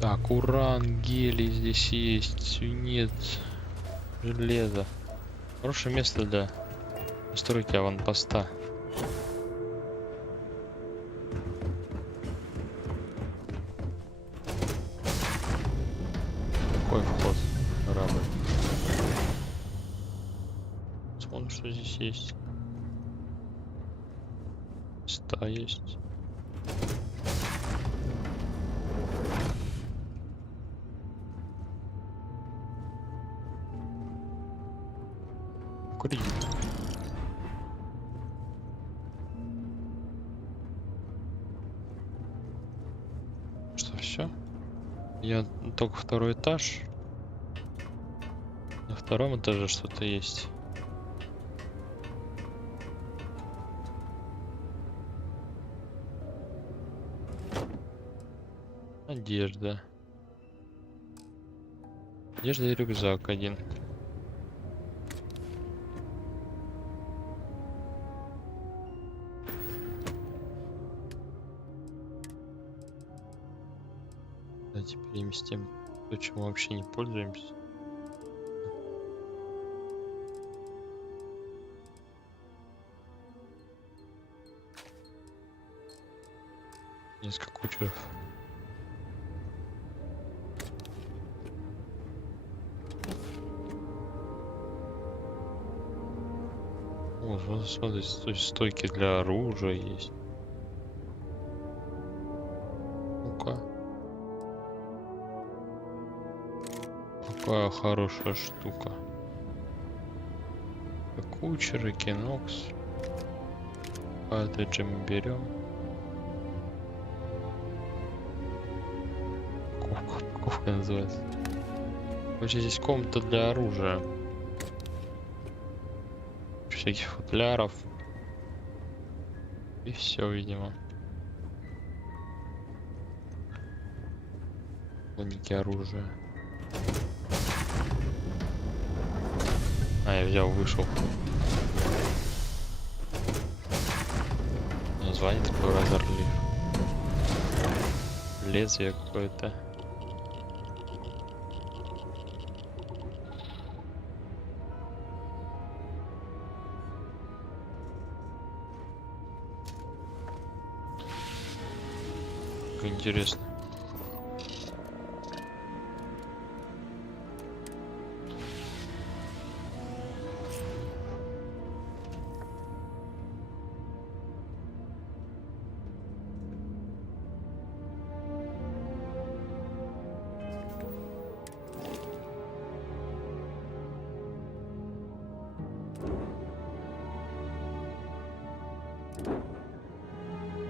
Так, уран, гелий здесь есть, свинец, железо. Хорошее место для постройки аванпоста. Какой вход? Корабль. Смотрим, что здесь есть. Места есть. Курить. Что, все? Я только второй этаж. На втором этаже что-то есть. Одежда. Одежда и рюкзак один. Давайте переместим то, чем мы вообще не пользуемся. Несколько кучеров. О, смотри, стойки для оружия есть. Ну-ка. Какая хорошая штука. Кучеры, кинокс. Картриджи мы берем. Упаковка называется. Короче, здесь комната для оружия. Всяких футляров. И все, видимо. Ломики оружия. А, я взял, вышел. Название такое разорли. Лезвие какое-то. Как интересно.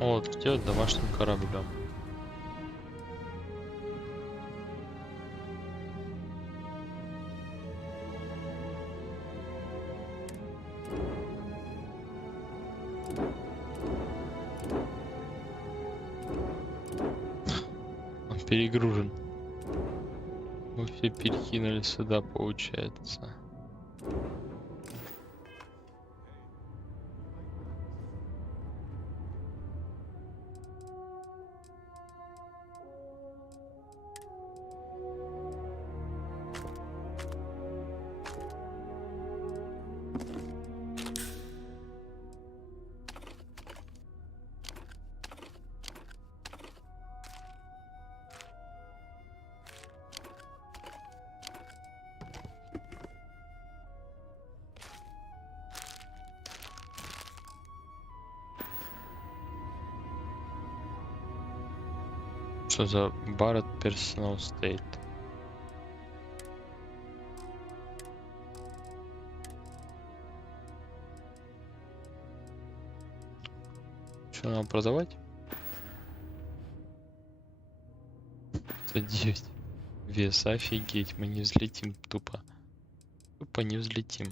Вот, сделать домашним кораблем. Он перегружен. Мы все перекинули сюда, получается. Что за Barrett Personal State? Что нам продавать? 109. Вес, офигеть, мы не взлетим тупо. Тупо не взлетим.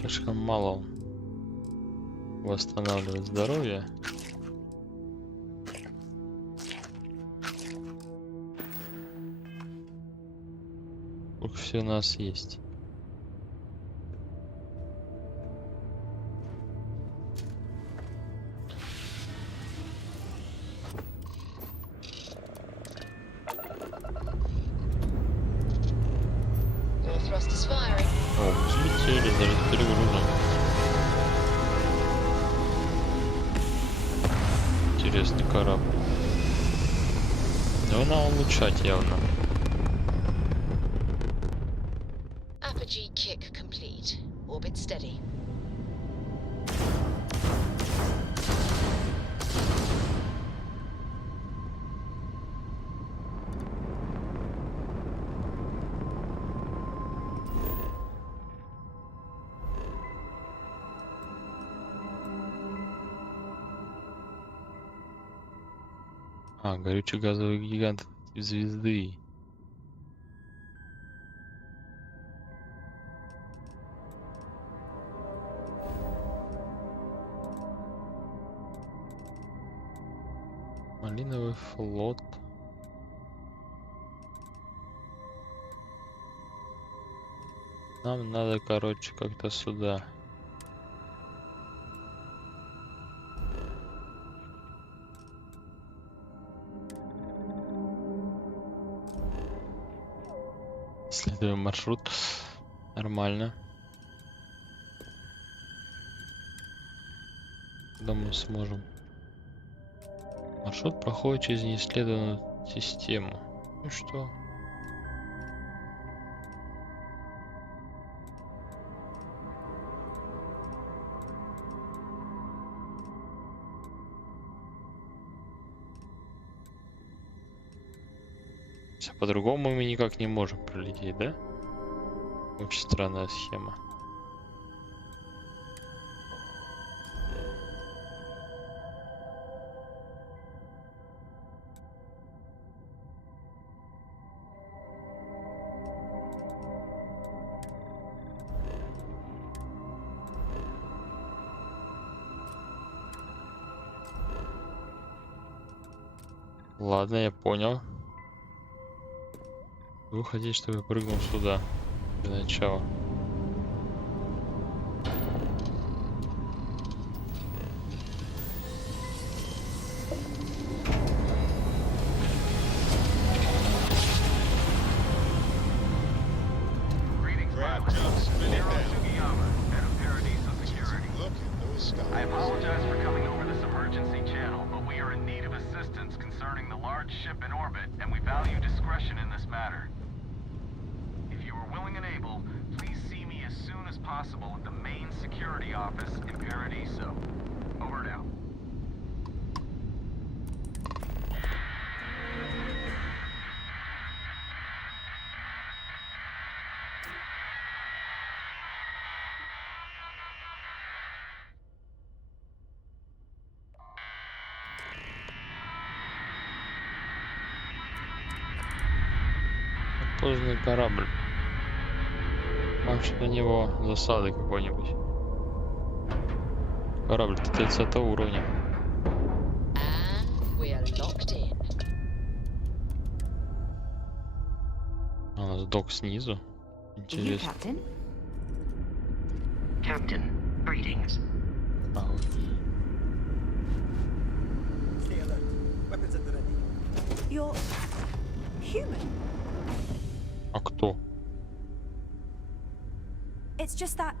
Слишком мало. восстанавливать здоровье. Сколько все у нас есть. О, взлетели, даже с перегрузом. Интересный корабль. Но надо улучшать явно. Apogee kick complete. Orbit steady. А, горюче-газовый гигант звезды. Малиновый флот. Нам надо, короче, как-то сюда. Следуем маршрут. Нормально. Куда мы сможем? Маршрут проходит через неисследованную систему. Ну что? Все по-другому мы никак не можем пролететь, да? Очень странная схема. Ладно, я понял. Вы хотите, чтобы я прыгнул сюда для начала? I apologize for coming over this emergency channel, but we are in need of assistance concerning the large ship in orbit, and we value discretion in this matter. If you are willing and able, please see me as soon as possible at the main security office in Paradiso. Over now. Поздний корабль. Может, на него засады какой-нибудь. Корабль 30 уровня. And we are locked in. А, у нас док снизу. Интересно. Captain? Captain, greetings. А, вот. Stay alert. Weapons at the ready. You're human. А кто? It's just that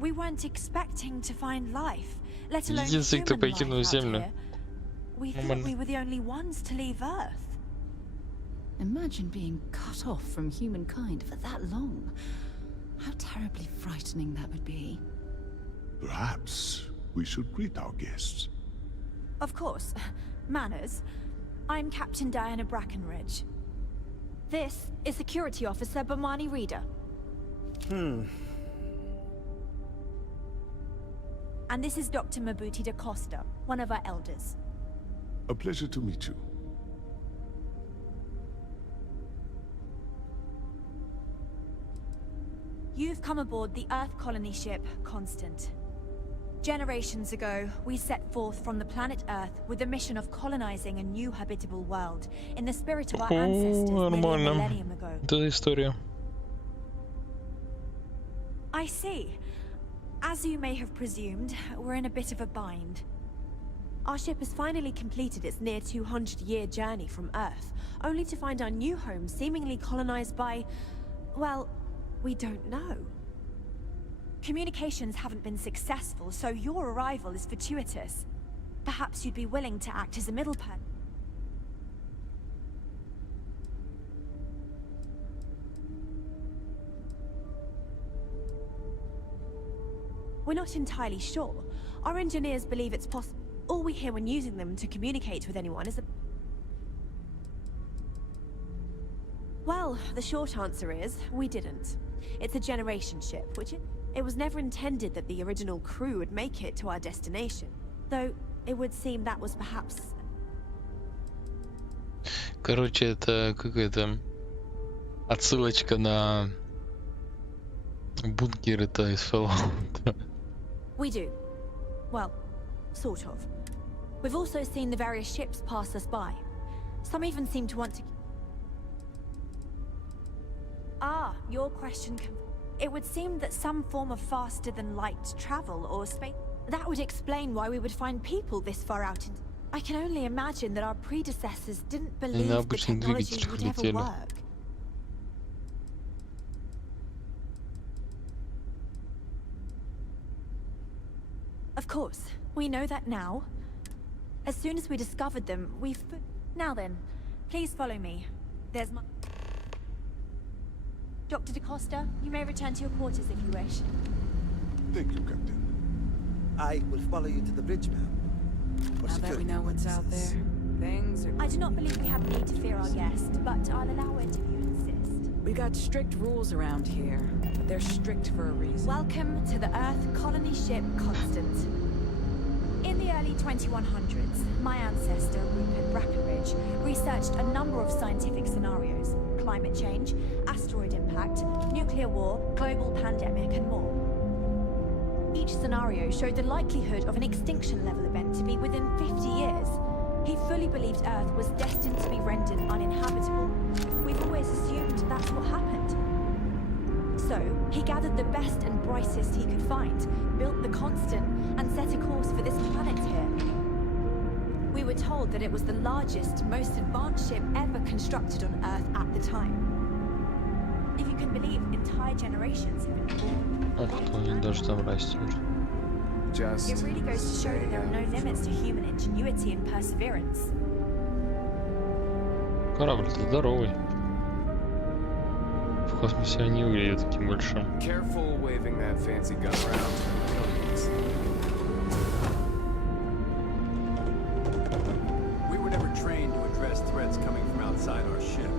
we weren't expecting to find life, let alone Единственный, кто human покинул life out Землю. here. We thought Нормально. we were the only ones to leave Earth. Imagine being cut off from humankind for that long. How terribly frightening that would be. Perhaps we should greet our guests. Of course. Manners. I'm Captain Diana Brackenridge. This is Security Officer Bomani Reader. And this is Dr. Mabuti da Costa, one of our elders. A pleasure to meet you. You've come aboard the Earth colony ship Constant. Generations ago, we set forth from the planet Earth with the mission of colonizing a new habitable world in the spirit of our ancestors nearly a millennium ago. Это история. I see. As you may have presumed, we're in a bit of a bind. Our ship has finally completed its near 200-year journey from Earth, only to find our new home seemingly colonized by, well, we don't know. Communications haven't been successful, so your arrival is fortuitous. Perhaps you'd be willing to act as a middle person. We're not entirely sure. Our engineers believe it's possible. All we hear when using them to communicate with anyone is a... Well, the short answer is, we didn't. It's a generation ship, which it was never intended that the original crew would make it to our destination. Though, it would seem that was perhaps... Короче, это какая-то отсылочка на бункеры-то из Fallout. We do. Well, sort of. We've also seen the various ships pass us by. Some even seem to want to... Ah, your question... It would seem that some form of faster-than-light travel or space... That would explain why we would find people this far out in... I can only imagine that our predecessors didn't believe the technology would ever work. Of course, we know that now. As soon as we discovered them, we've... Now then, please follow me. There's my... Dr. DaCosta, you may return to your quarters if you wish. Thank you, Captain. I will follow you to the bridge, ma'am. Now that we know what's out there, things are... I do not believe we have need to fear our guest, but I'll allow it if you insist. We've got strict rules around here, but they're strict for a reason. Welcome to the Earth colony ship Constant. In the early 2100s, my ancestor, Rupert Brackenridge, researched a number of scientific scenarios: climate change, asteroid impact, nuclear war, global pandemic, and more. Each scenario showed the likelihood of an extinction-level event to be within 50 years. He fully believed Earth was destined to be rendered uninhabitable. We've always assumed that's what happened. So, he gathered the best and brightest he could find, built the Constant, and set a course for this planet here. We were told that it was the largest, most advanced ship ever constructed on Earth at the time. If you can believe, entire generations have been born. Just It really goes to show that there are no limits to human ingenuity and perseverance. Корабль-то здоровый. В космосе я не выглядел таким большим. careful waving that fancy gun around. We don't need this. We were never trained to address threats coming from outside our ship.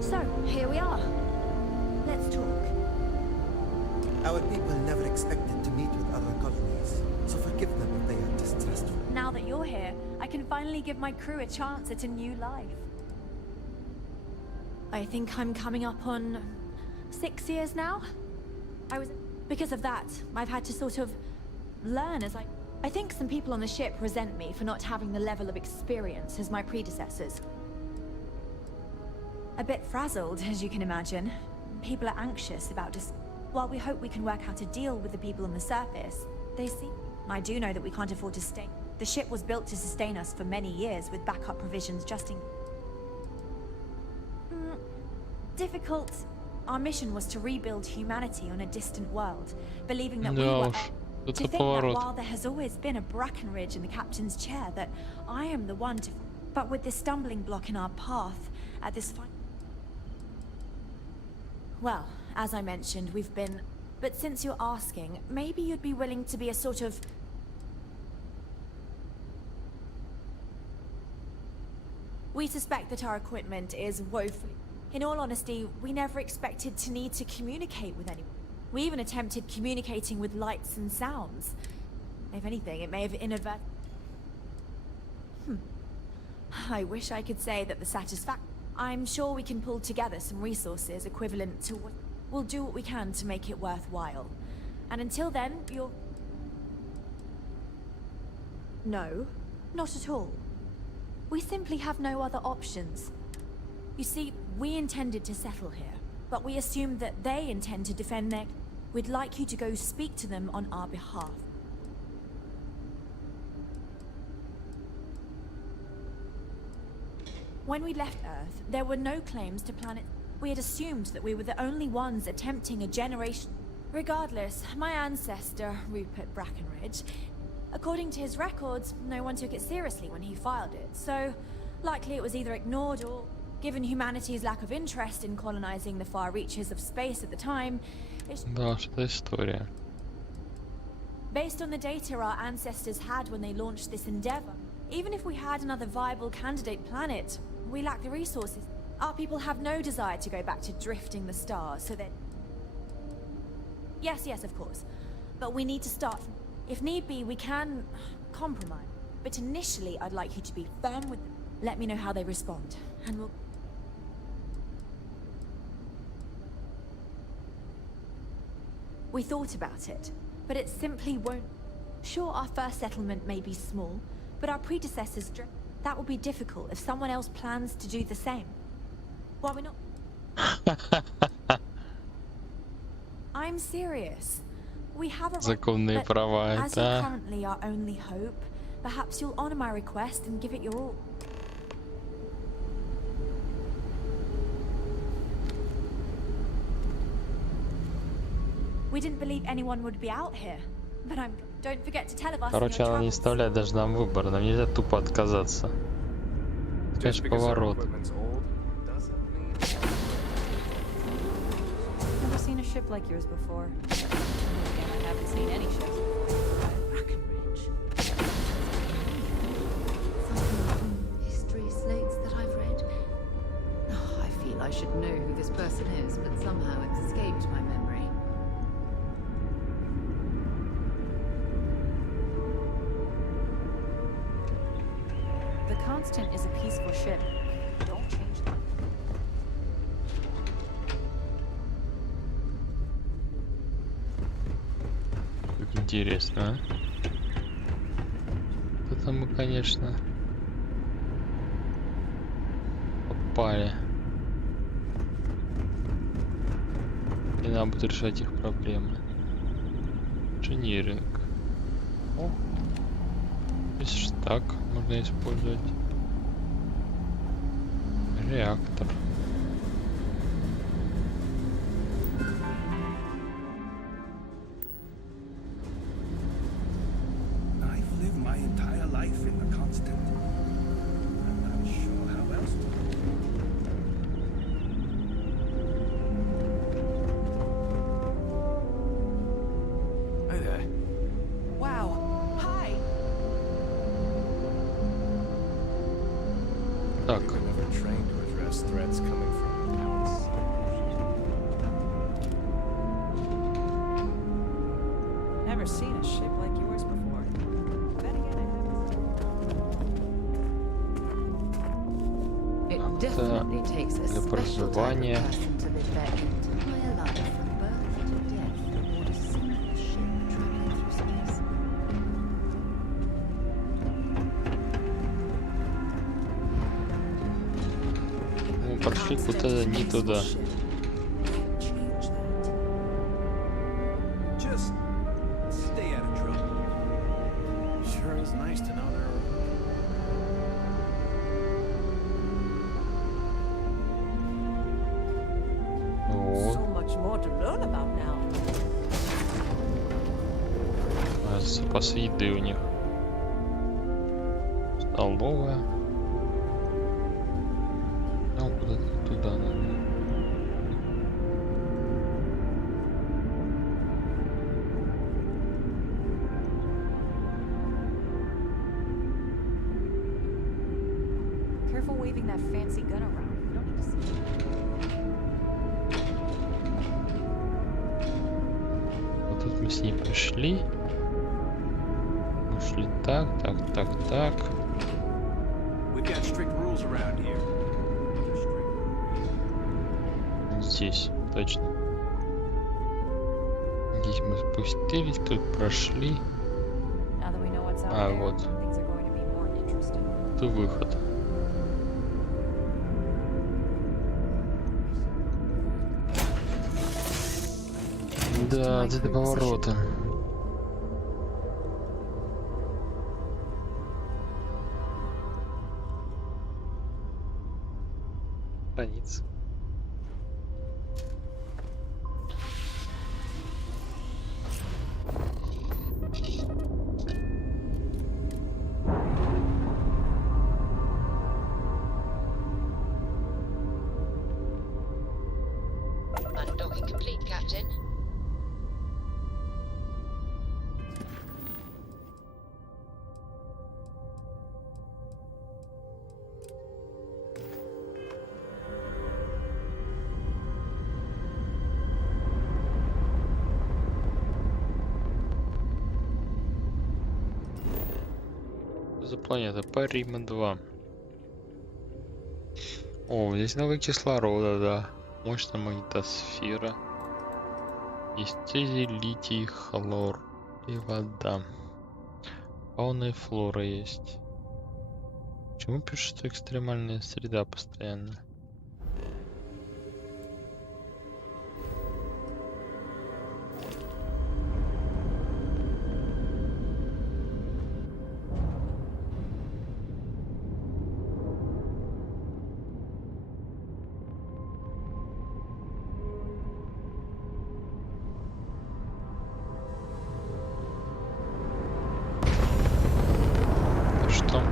So, here we are. Let's talk. Our people never expected to meet with other colonies, so forgive them if they are distrustful. Now that you're here, I can finally give my crew a chance at a new life. I think I'm coming up on 6 years now. Because of that, I've had to sort of learn as I think some people on the ship resent me for not having the level of experience as my predecessors. A bit frazzled, as you can imagine. People are anxious about while we hope we can work out a deal with the people on the surface, they see. I do know that we can't afford to stay. The ship was built to sustain us for many years with backup provisions just in... Difficult. Our mission was to rebuild humanity on a distant world, believing that we were... To think that while there has always been a Brackenridge in the captain's chair, that I am the one to... But with this stumbling block in our path, at this Well, as I mentioned, we've been... But since you're asking, maybe you'd be willing to be a sort of... We suspect that our equipment is woefully... In all honesty, we never expected to need to communicate with anyone. We even attempted communicating with lights and sounds. If anything, it may have inadvertently... I wish I could say that the satisfaction... I'm sure we can pull together some resources equivalent to what... We'll do what we can to make it worthwhile. And until then, you'll... No, not at all. We simply have no other options. You see, we intended to settle here, but we assumed that they intend to defend their... We'd like you to go speak to them on our behalf. When we left Earth, there were no claims to planet. We had assumed that we were the only ones attempting a generation. Regardless, my ancestor, Rupert Brackenridge, according to his records, no one took it seriously when he filed it, so likely it was either ignored or, given humanity's lack of interest in colonizing the far reaches of space at the time, Да, что история. Based on the data our ancestors had when they launched this endeavor, even if we had another viable candidate planet, we lack the resources. Our people have no desire to go back to drifting the stars, so that... Yes, of course. But we need to start. If need be, we can compromise. But initially, I'd like you to be firm with them. Let me know how they respond, and we'll... We thought about it, but it simply won't... Sure, our first settlement may be small, but our predecessors... That will be difficult if someone else plans to do the same. Why we're not... I'm serious. We have a... Законные права, as you're это... currently our only hope, perhaps you'll honor my request and give it your all. We didn't believe anyone would be out here, but don't forget to tell of us. Короче, она не оставляет даже нам выбора, нам нельзя тупо отказаться. Конечно, поворот. Never seen a ship like yours before. I haven't seen any ships before. Brackenridge. Something from history slates that I've read. Oh, I feel I should know who this person is, but somehow it's escaped my memory. The Constant is a peaceful ship. Don't change them. Как интересно, а? Это мы, конечно, попали. И нам будет решать их проблемы. Инжиниринг. О, здесь штак можно использовать. Реактор. I've lived my entire life in the Constant. I'm not sure how else to. Hi there. Wow. Hi. Так. We're never trained to address threats coming from outside. Never seen a ship like yours before. Then again, I haven't. It definitely takes a для special type of проживания. person to live their entire life from birth to death aboard a single ship traveling through space. Мы прошли куда-то не туда. Just stay out of trouble. Sure is nice to know there are. Вот. So much more to learn about now. Запас еды у них. Столовая. Ну, куда-то туда надо. Careful waving that fancy gun around. We don't need to see it. Вот тут мы с ней пришли. Мы шли так. We've got strict rules around here. Здесь, точно. Здесь мы спустились, тут прошли. А, вот. Это выход. Да, это поворота. Страница. Undocking complete, Captain. За планета Парима 2. О, здесь много кислорода, да. Мощная магнитосфера. Есть цезий, литий, хлор и вода. Фауна и флора есть. Почему пишут, что экстремальная среда постоянно? Что?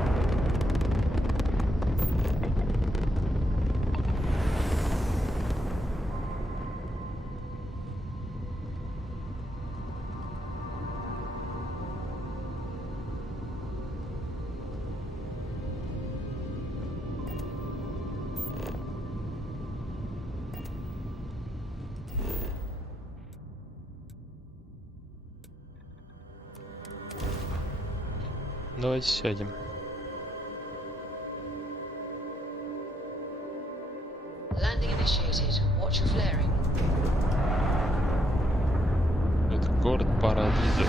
Давайте сядем. Landing initiated. Watch your flaring. Это город Парадиза.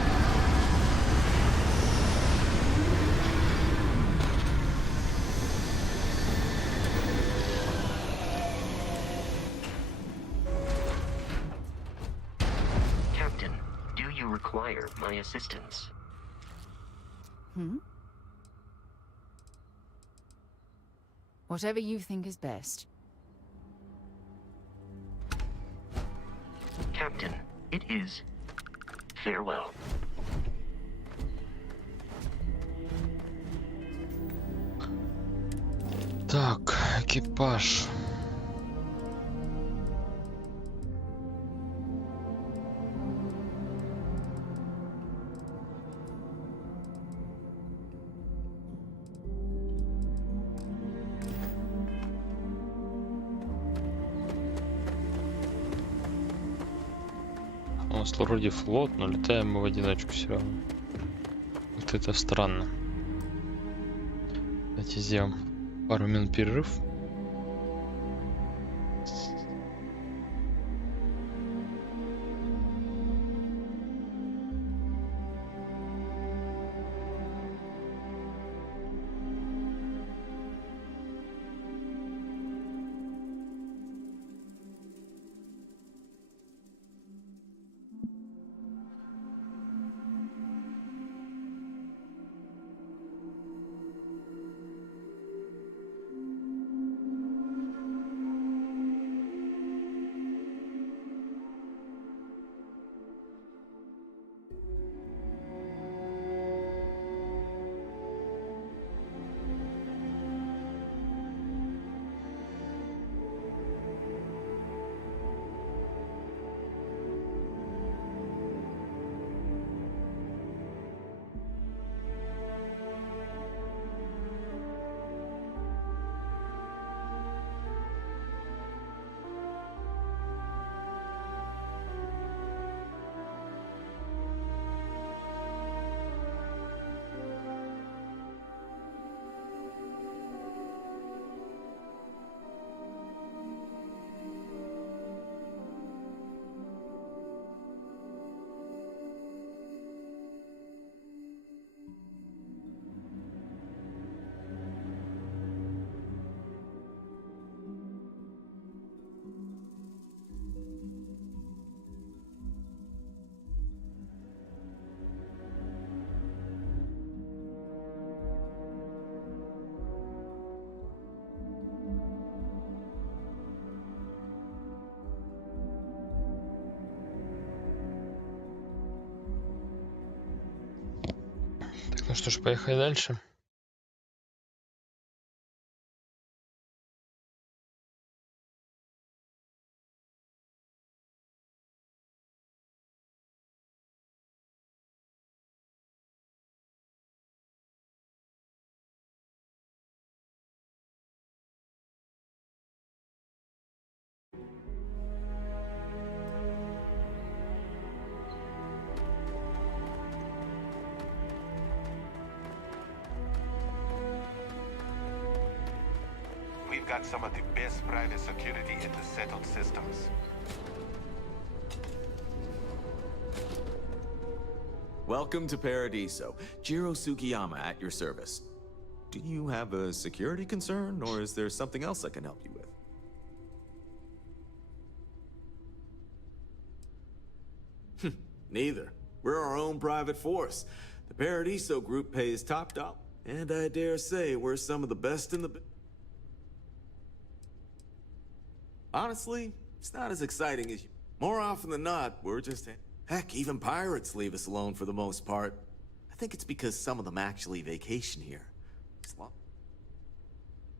Captain, do you require my assistance? Whatever you think is best. Captain, it is. Farewell. Так, экипаж. У нас вроде флот, но летаем мы в одиночку все равно. Вот это странно. Давайте сделаем пару минут перерыв. Ну что ж, поехали дальше. We've got some of the best private security in the settled systems. Welcome to Paradiso. Jiro Sugiyama at your service. Do you have a security concern, or is there something else I can help you with? Neither. We're our own private force. The Paradiso group pays top dollar, and I dare say we're some of the best in the... Honestly, it's not as exciting as you... More often than not, we're just... Heck, even pirates leave us alone for the most part. I think it's because some of them actually vacation here.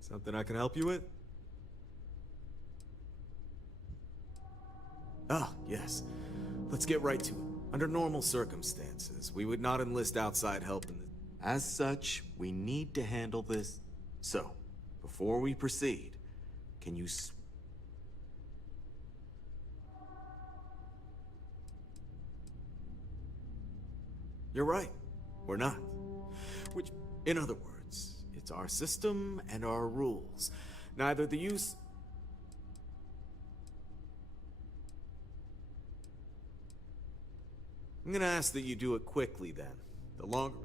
Something I can help you with? Oh, yes. Let's get right to it. Under normal circumstances, we would not enlist outside help in this. As such, we need to handle this. So, before we proceed, can you... You're right. We're not. Which, in other words, it's our system and our rules. Neither the use... I'm gonna ask that you do it quickly, then. The longer...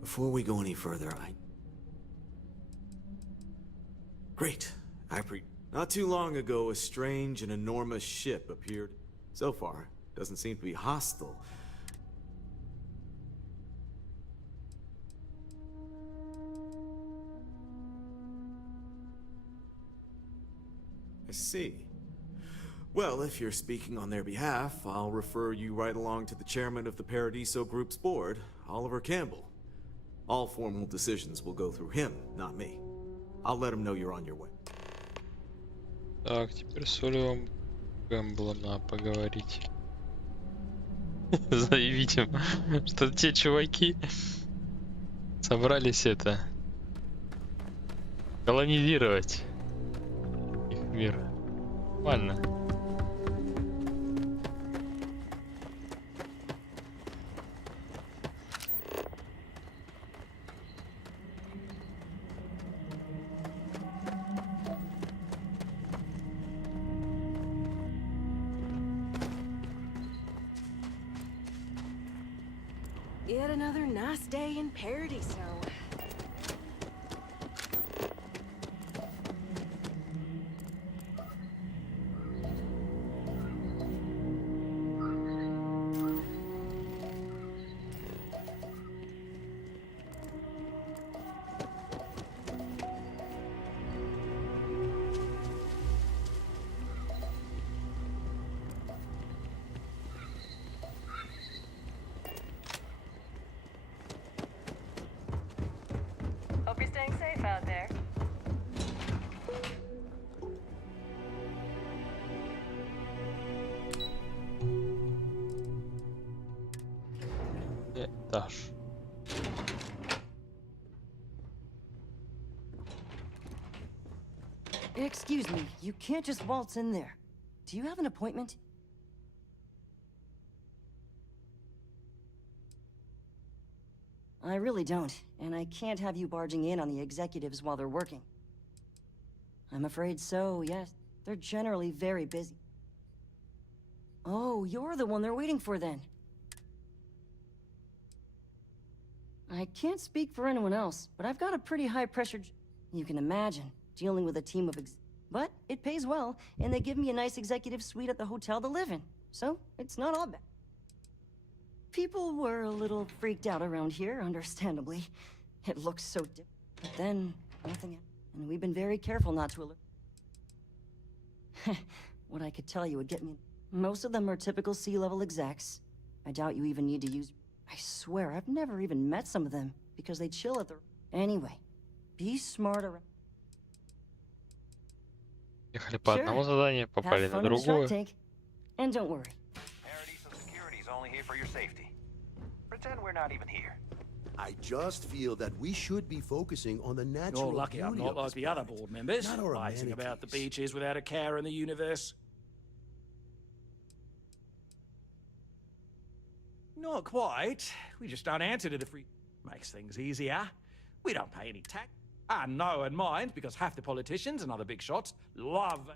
Before we go any further, Great. Not too long ago, a strange and enormous ship appeared. So far, doesn't seem to be hostile. I see. Well, if you're speaking on their behalf, I'll refer you right along to the chairman of the Paradiso Group's board, Oliver Campbell. All formal decisions will go through him, not me. I'll let him know you're on your way. Так, теперь с Оливером Кэмпбеллом надо поговорить. Заявить им, что те чуваки собрались это колонизировать их мир. Нормально. Yet another nice day in Paradiso. Hope you're staying safe out there. Этаж. Excuse me, you can't just waltz in there. Do you have an appointment? I really don't, and I can't have you barging in on the executives while they're working. I'm afraid so, yes. They're generally very busy. Oh, you're the one they're waiting for then. I can't speak for anyone else, but I've got a pretty high-pressure... You can imagine, dealing with a team of But it pays well, and they give me a nice executive suite at the hotel to live in. So, it's not all bad. People were a little freaked out around here, understandably. It looks so different. But then, nothing else. And we've been very careful not to alert. What I could tell you would get me... Most of them are typical sea-level execs. I doubt you even need to use... I swear, I've never even met some of them, because they chill at the... Anyway, be smart around... Ехали по одному заданию, попали на другое. And don't worry. Paradiso Security's only here for your safety. Pretend we're not even here. I just feel that we should be focusing on the natural You're lucky I'm beauty not of like this the other planet, board members, not our racing about the amenities. beaches without a care in the universe. Not quite. We just don't answer to the free... Makes things easier. We don't pay any tax. I know and mind, because half the politicians and other big shots love...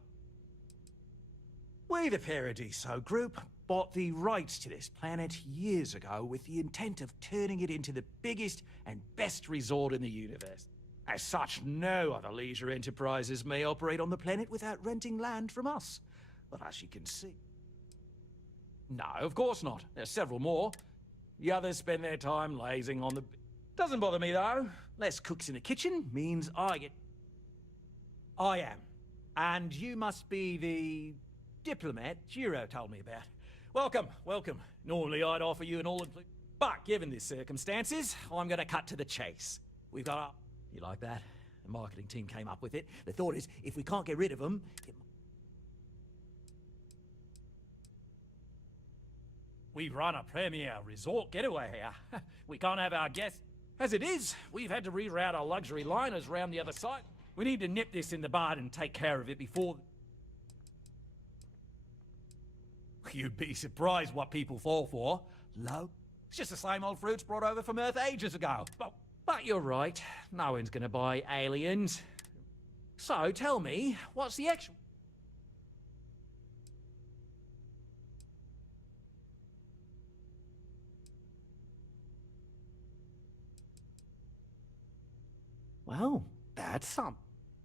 We, the Paradiso Group, bought the rights to this planet years ago with the intent of turning it into the biggest and best resort in the universe. As such, no other leisure enterprises may operate on the planet without renting land from us. But as you can see... No, of course not. There's several more. The others spend their time lazing on the... Doesn't bother me, though. Less cooks in the kitchen means I get... I am. And you must be the... diplomat Giro told me about. Welcome, welcome. Normally I'd offer you an all-inclusive... But given the circumstances, I'm going to cut to the chase. We've got a... You like that? The marketing team came up with it. The thought is, if we can't get rid of them... We run a premier resort getaway here. We can't have our guests... As it is, we've had to reroute our luxury liners round the other side. We need to nip this in the bud and take care of it before... You'd be surprised what people fall for. Low. It's just the same old fruits brought over from Earth ages ago. But you're right. No one's gonna buy aliens. So tell me, what's the actual... Well, that's some.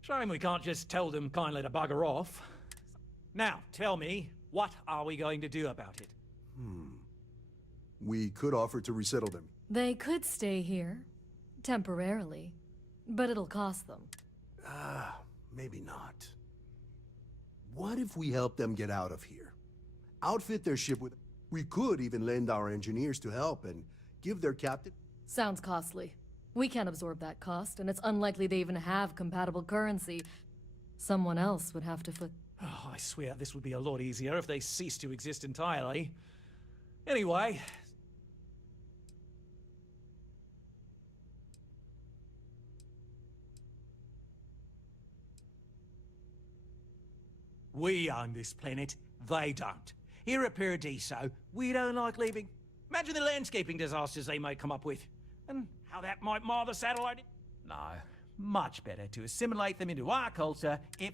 Shame we can't just tell them kindly to bugger off. Now, tell me, what are we going to do about it? We could offer to resettle them. They could stay here, temporarily, but it'll cost them. Maybe not. What if we help them get out of here? Outfit their ship with... We could even lend our engineers to help and give their captain... Sounds costly. We can't absorb that cost, and it's unlikely they even have compatible currency. Someone else would have to foot... Oh, I swear this would be a lot easier if they ceased to exist entirely. Anyway... We own this planet, they don't. Here at Paradiso, we don't like leaving. Imagine the landscaping disasters they may come up with. And how that might mar the satellite... No, much better to assimilate them into our culture if...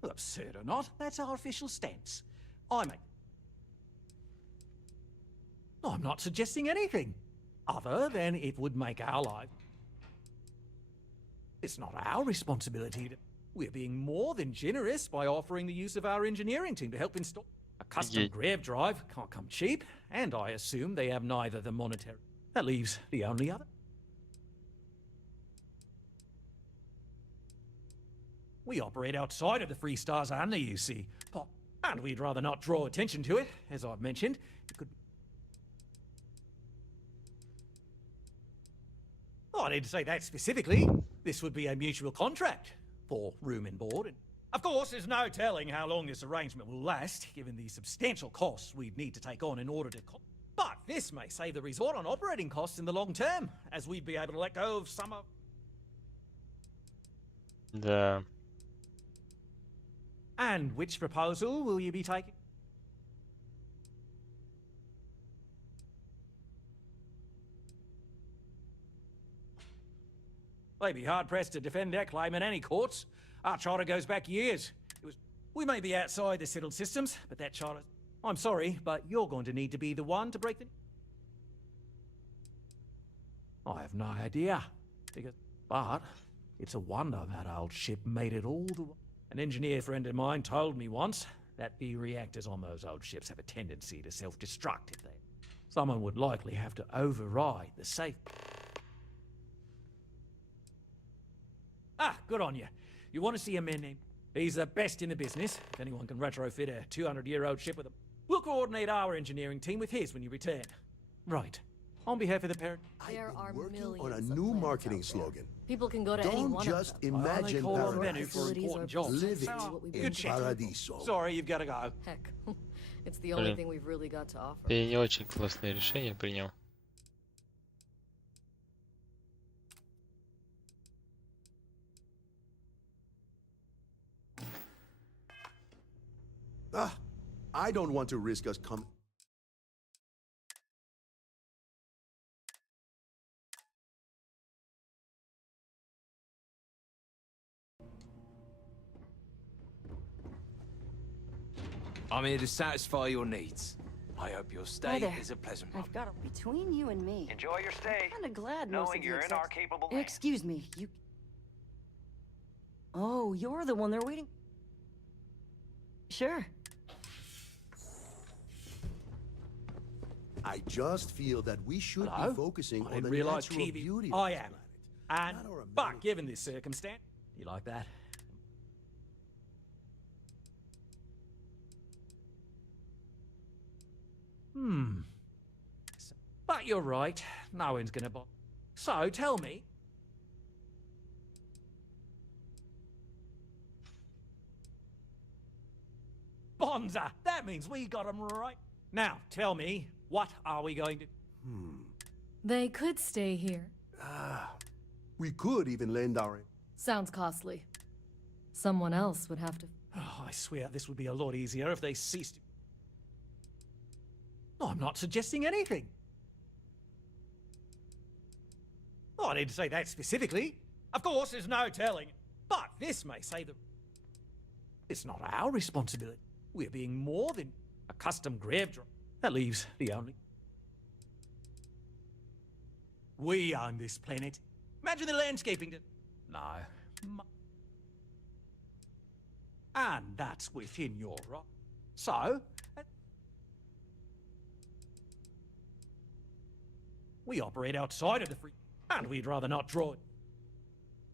Well, absurd or not, that's our official stance. I'm not suggesting anything, other than it would make our life... It's not our responsibility to... We're being more than generous by offering the use of our engineering team to help install... A custom grav drive can't come cheap, and I assume they have neither the monetary... That leaves the only other... We operate outside of the Free Stars and the UC, and we'd rather not draw attention to it, as I've mentioned. It could... Oh, I didn't say that specifically. This would be a mutual contract for room and board. And of course, there's no telling how long this arrangement will last, given the substantial costs we'd need to take on in order to... But this may save the resort on operating costs in the long term, as we'd be able to let go of some of... Да. And which proposal will you be taking? They'd be hard-pressed to defend their claim in any courts. Our charter goes back years. We may be outside the settled systems, but that charter... I'm sorry, but you're going to need to be the one to break the... I have no idea. But it's a wonder that old ship made it all the way. An engineer friend of mine told me once that the reactors on those old ships have a tendency to self-destruct if they... Someone would likely have to override the safe... Ah, good on you. You want to see a man named... He's the best in the business. If anyone can retrofit a 200-year-old ship with a... We'll coordinate our engineering team with his when you return. Right. On behalf of the parent... There are Working millions on a of new planets marketing out there. slogan. People can go to any Don't one just of them. imagine They call on the menu paradise. for important jobs. Live it Good in check. Paradiso. Sorry, you've got to go. Heck, it's the only thing we've really got to offer. Ты не очень классное решение принял. I don't want to risk us coming. I'm here to satisfy your needs. I hope your Hi stay there. is a pleasant one. I've got a... Between you and me... Enjoy your stay. I'm kind of glad most Knowing of you you're in our accept- capable hands. Excuse me, you... Oh, you're the one they're waiting... Sure. I just feel that we should Hello? be focusing I on didn't the realise natural TV... beauty of I the am. planet. And... Not our But amenities. given this circumstance... You like that? But you're right. No one's gonna buy... So, tell me... Bonza! That means we got him right. Now, tell me, what are we going to... They could stay here. We could even lend our... Sounds costly. Someone else would have to. Oh, I swear this would be a lot easier if they ceased... Oh, I'm not suggesting anything. Oh, I didn't say that specifically. Of course, there's no telling. But this may say that... It's not our responsibility. We're being more than a custom grave drive. That leaves the only... We own this planet. Imagine the landscaping... No. And that's within your right. So... We operate outside of the free... And we'd rather not draw it.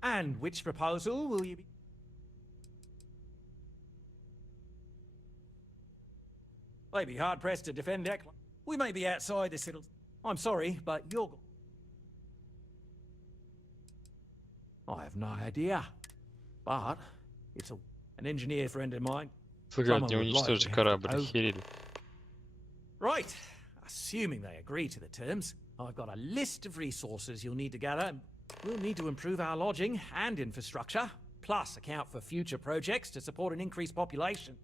And which proposal will you be... They'd be hard-pressed to defend that. We may be outside the citadel. I'm sorry, but you're... I have no idea. But it's an engineer friend of mine. Слышать, не уничтожить корабль, охерели. Right. Assuming they agree to the terms, I've got a list of resources you'll need to gather. We'll need to improve our lodging and infrastructure, plus account for future projects to support an increased population.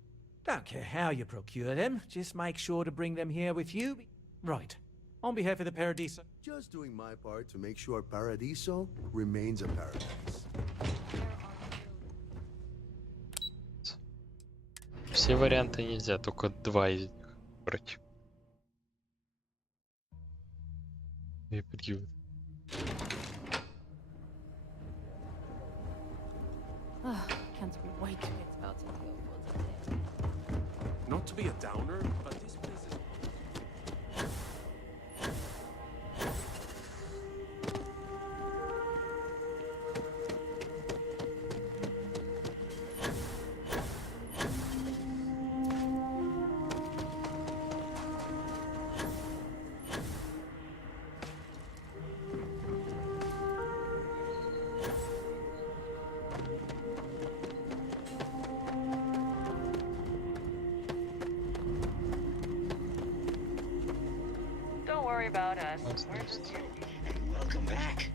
Don't care how you procure them, just make sure to bring them here with you. Right. On behalf of the Paradiso. Just doing my part to make sure Paradiso remains a paradise. Все варианты нельзя, только два из них брать. И придет. Can't wait to get about to go for the day. Not to be a downer, but this place is... Don't worry about us. We're just here. And welcome back,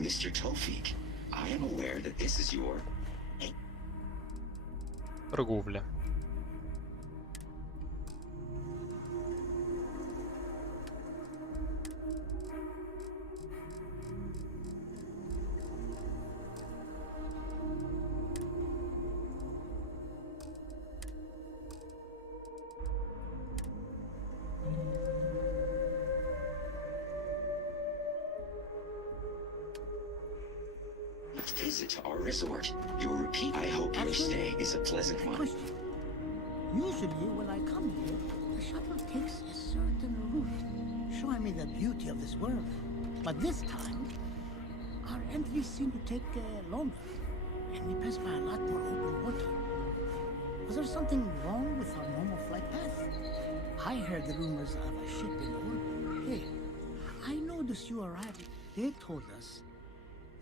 Mr. Tofik. I am aware that this is your... Торговля. Visit to our resort. Your repeat. I hope your stay is a pleasant one. Usually when I come here, the shuttle takes a certain route, showing me the beauty of this world. But this time, our entries seem to take longer. and we passed by a lot more open water. Was there something wrong with our normal flight path? I heard the rumors of a ship in orbit. Hey, I noticed you arrived. They told us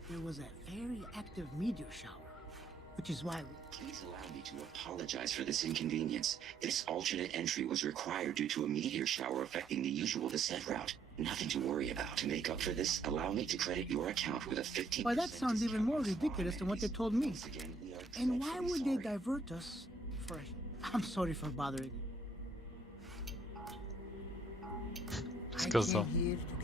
there was a very active meteor shower, which is why we... Please allow me to apologize for this inconvenience. This alternate entry was required due to a meteor shower affecting the usual descent route. Nothing to worry about. To make up for this, allow me to credit your account with a 15%. Well, that sounds even more ridiculous than what they told me. And why would they divert us for a... I'm sorry for bothering you. Сказал.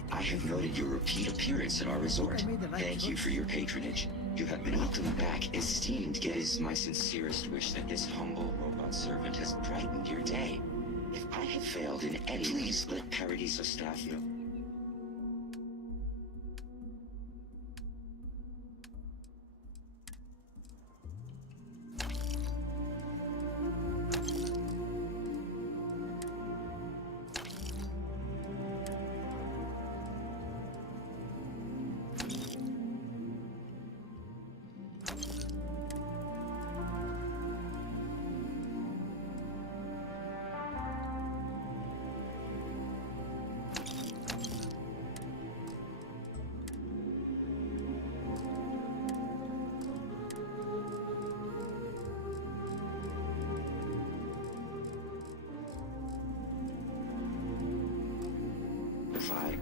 I have noted your repeat appearance at our resort. Thank you for your patronage. You have been welcome back. Esteemed, it is my sincerest wish that this humble robot servant has brightened your day. If I have failed in any, please let Paradiso staff know.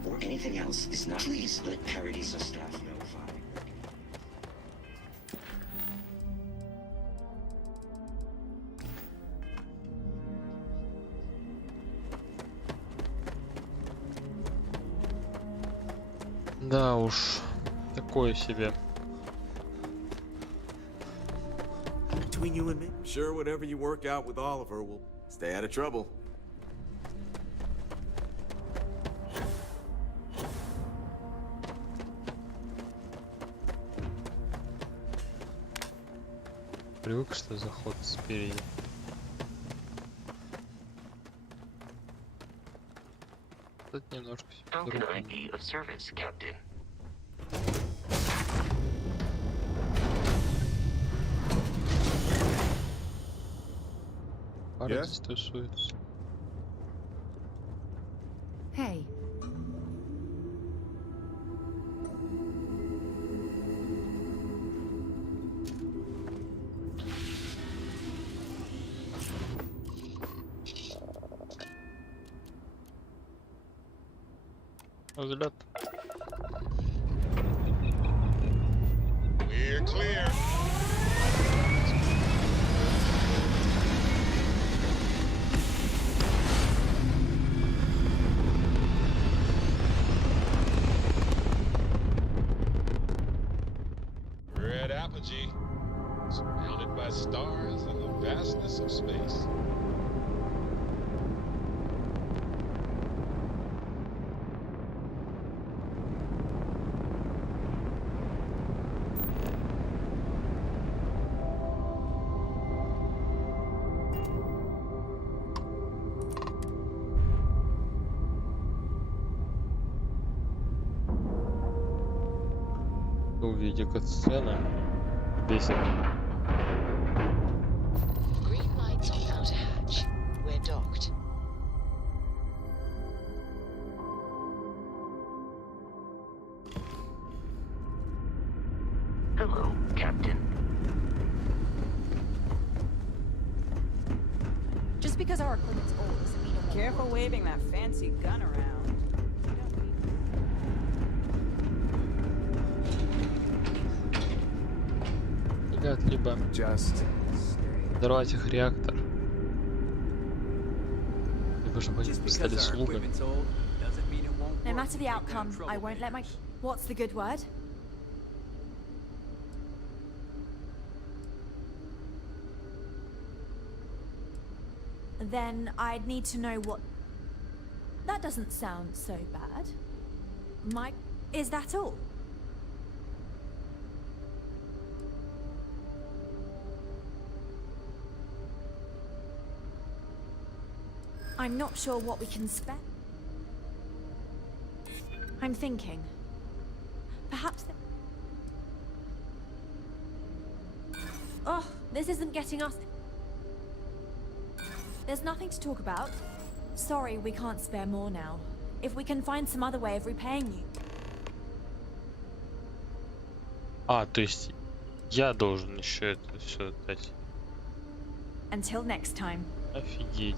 Or anything else is not. Please let Paradiso staff notify. Да уж, такое себе. Between you and me, sure whatever you work out with Oliver will stay out of trouble. Привык, что заход спереди. Тут немножко парень стусуется. Hey. Взгляд. We're clear. Red apogee, surrounded by stars and the vastness of space. Увидя катсцены, бесит. Green lights on outer hatch. We're docked. Hello, Captain. Just because our equipment's old doesn't mean it won't Careful work. waving that fancy gun around. Либо взорвать их реактор, либо же они стали слугами. No matter the outcome, I won't let my... What's the good word? Then I'd need to know what... That doesn't sound so bad. Mike, is that all? I'm not sure what we can spend. I'm thinking. Perhaps... Oh, this isn't getting us. There's nothing to talk about. Sorry, we can't spare more now. If we can find some other way of repaying you. А, то есть я должен еще это все дать. Until next time. Офигеть.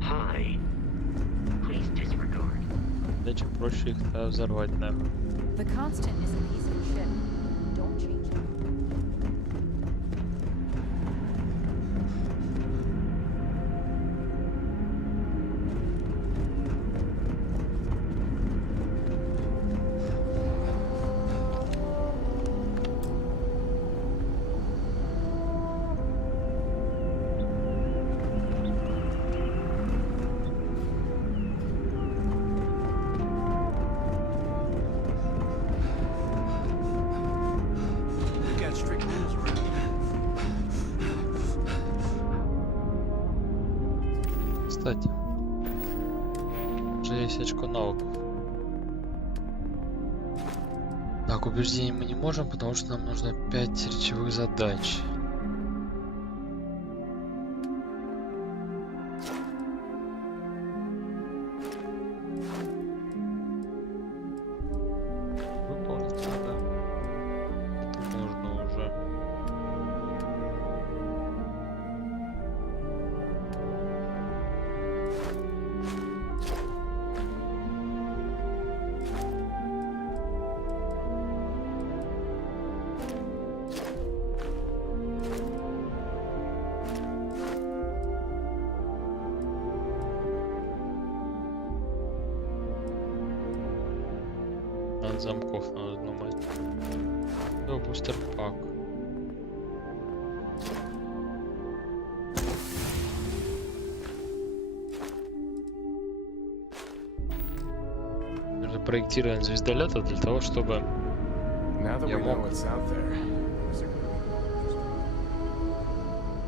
Hi. Please disregard. Иначе проще их взорвать, наверное. The constant is a peaceful ship. Don't change it. Кстати, уже есть очко навыков. Так, убеждение мы не можем, потому что нам нужно 5 речевых задач. Выполнить надо. Это нужно уже. От замков надо думать. О, бустер пак. Это проектирование звездолета для того, чтобы я мог...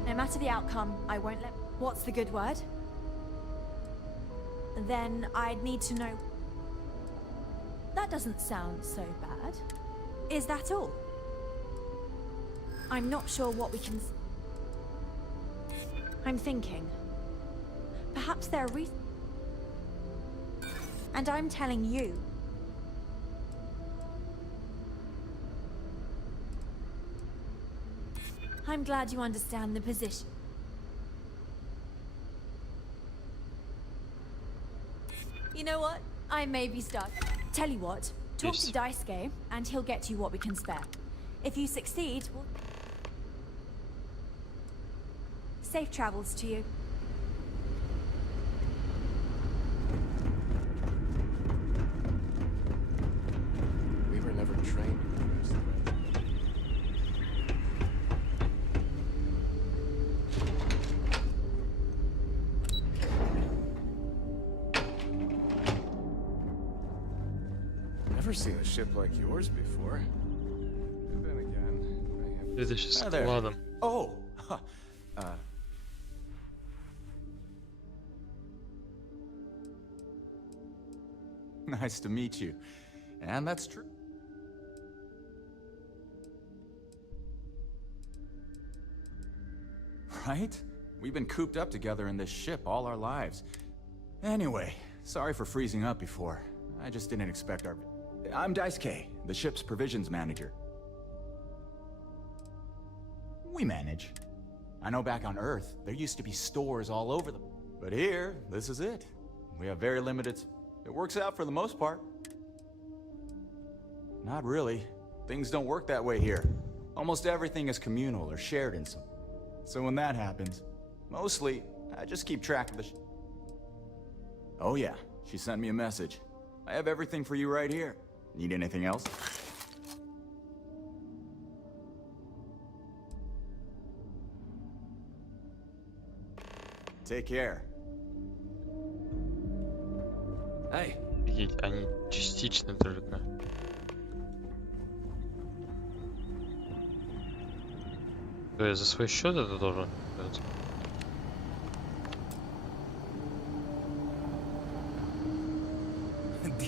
No matter the outcome, I won't let. What's the good word? Then I'd need to know. That doesn't sound so bad. Is that all? I'm not sure what we can. I'm thinking. Perhaps there are reasons. And I'm telling you. I'm glad you understand the position. You know what? I may be stuck. Tell you what, talk to Daisuke, and he'll get you what we can spare. If you succeed, we'll... Safe travels to you. We were never trained to use the weapon. Never seen a ship like yours before. Then again, I have... Это сейчас складом. Oh! Nice to meet you. And that's true. Right? We've been cooped up together in this ship all our lives. Anyway, sorry for freezing up before. I just didn't expect our... I'm Daisuke, the ship's provisions manager. We manage. I know back on Earth, there used to be stores all over them. But here, this is it. We have very limited... It works out for the most part. Not really. Things don't work that way here. Almost everything is communal or shared in some... So when that happens, mostly, I just keep track of the... Oh yeah, she sent me a message. I have everything for you right here. Need anything else? Take care. Hey. Видеть, они частично только. То есть за свой счет это должен делать?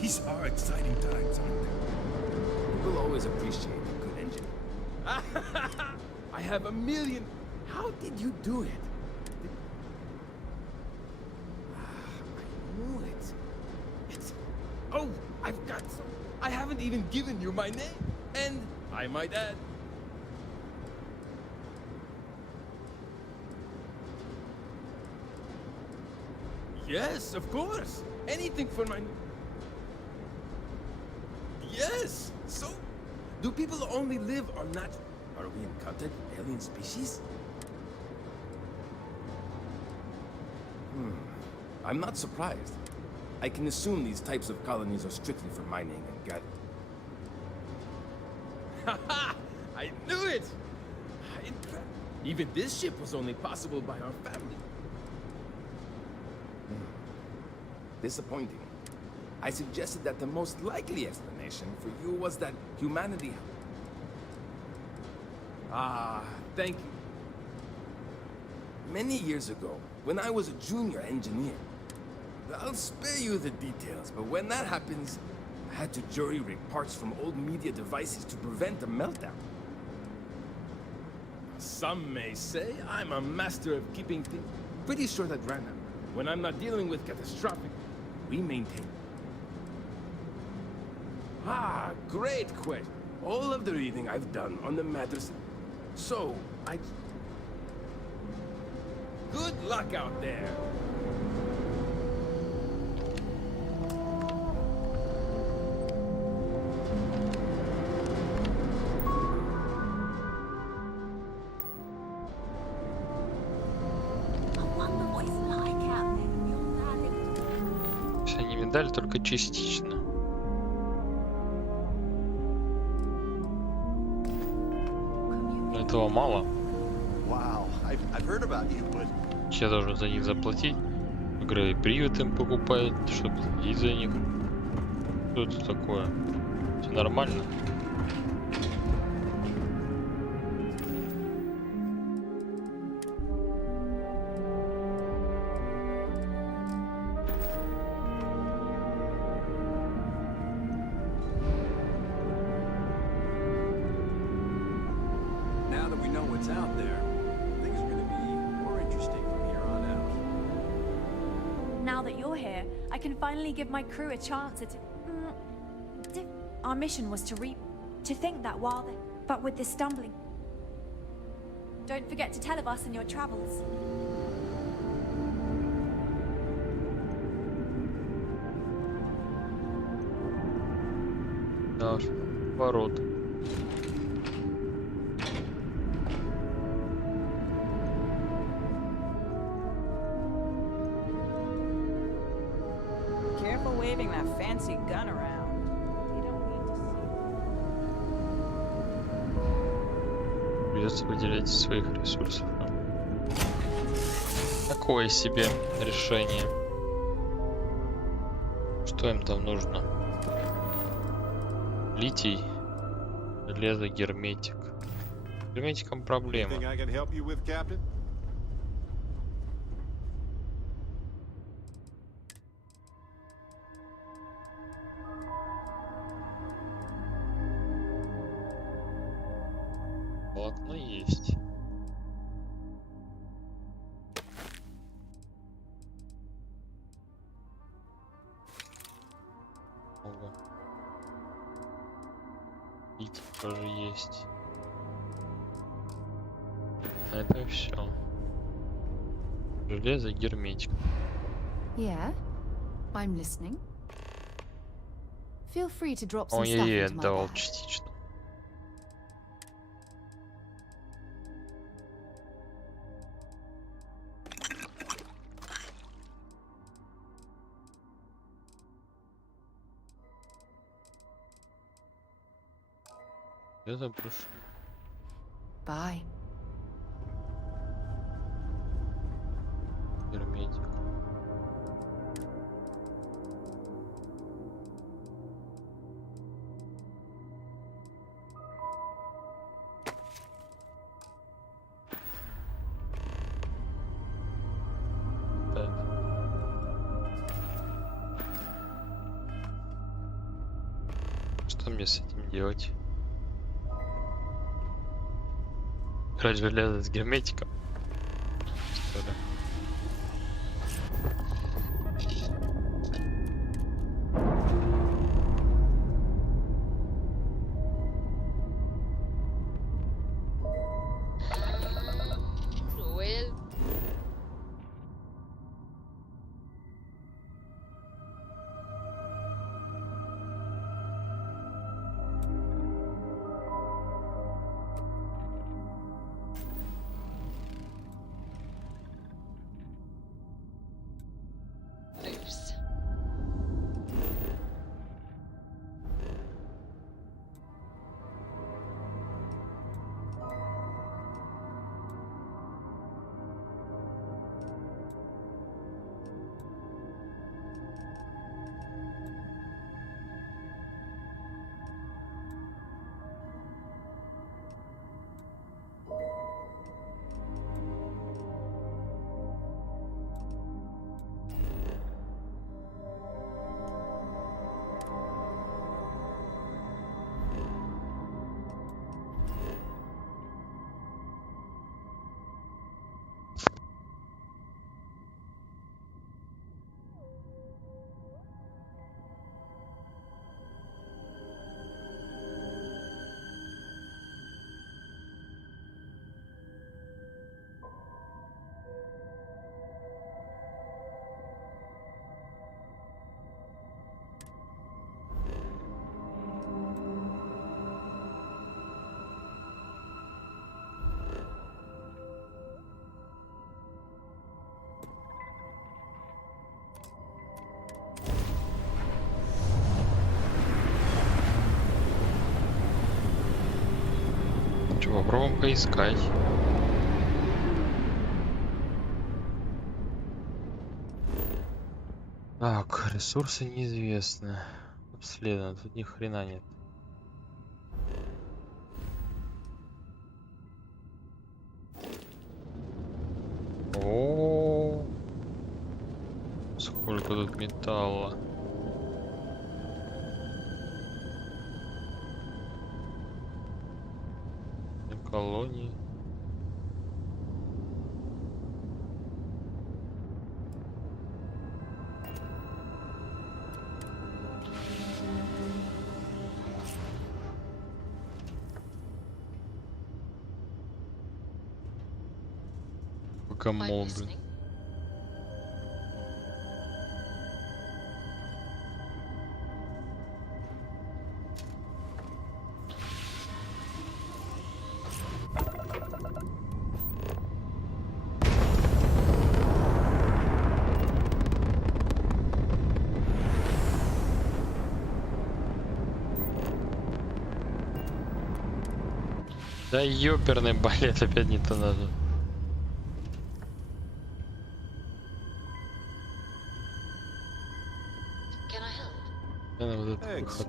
These are exciting times, aren't they? We'll always appreciate a good engine. I have a million. How did you do it? I knew it. It's. Oh, I've got some. I haven't even given you my name. And I might add. Yes, of course. Anything for my... Yes! So, do people only live on natural... Are we in contact with alien species? I'm not surprised. I can assume these types of colonies are strictly for mining and gathering. Haha! I knew it! Even this ship was only possible by our family. Disappointing. I suggested that the most likely explanation for you was that humanity... Ah, thank you. Many years ago, when I was a junior engineer, I'll spare you the details, but when that happens, I had to jury-rig parts from old media devices to prevent a meltdown. Some may say I'm a master of keeping things pretty short at random. When I'm not dealing with catastrophic, we maintain. Ah, great question. All of the reading I've done on the matters. So, good luck out there. Они видали только частично. Но этого мало. Я должен за них заплатить. Игровой привод им покупают, чтобы платить за них. Что это такое? Все нормально? Give my crew a chance at our mission was to think that while they, but with this stumbling, don't forget to tell of us in your travels. Наш ворот. Waving that fancy gun around. You don't need to see. Придется выделять из своих ресурсов. Такое себе решение. Что им там нужно? Литий, железо, герметик. С герметиком проблема. Волокно есть. Много. Литий тоже есть. Это все. Железо, герметик. Yeah, I'm listening. Feel free to drop some Он stuff ей into my отдавал bag. частично. Это прошу. Bye. Герметик. Что мне с этим делать? Играть железо с герметиком? Что ли? Well, loose. Попробуем поискать. Так, ресурсы неизвестны. Обследовано, тут ни хрена нет. О, сколько тут металла. Колонии. Богомол, блин. Да ёперный балет, опять не то надо. Наверное, вот этот выход.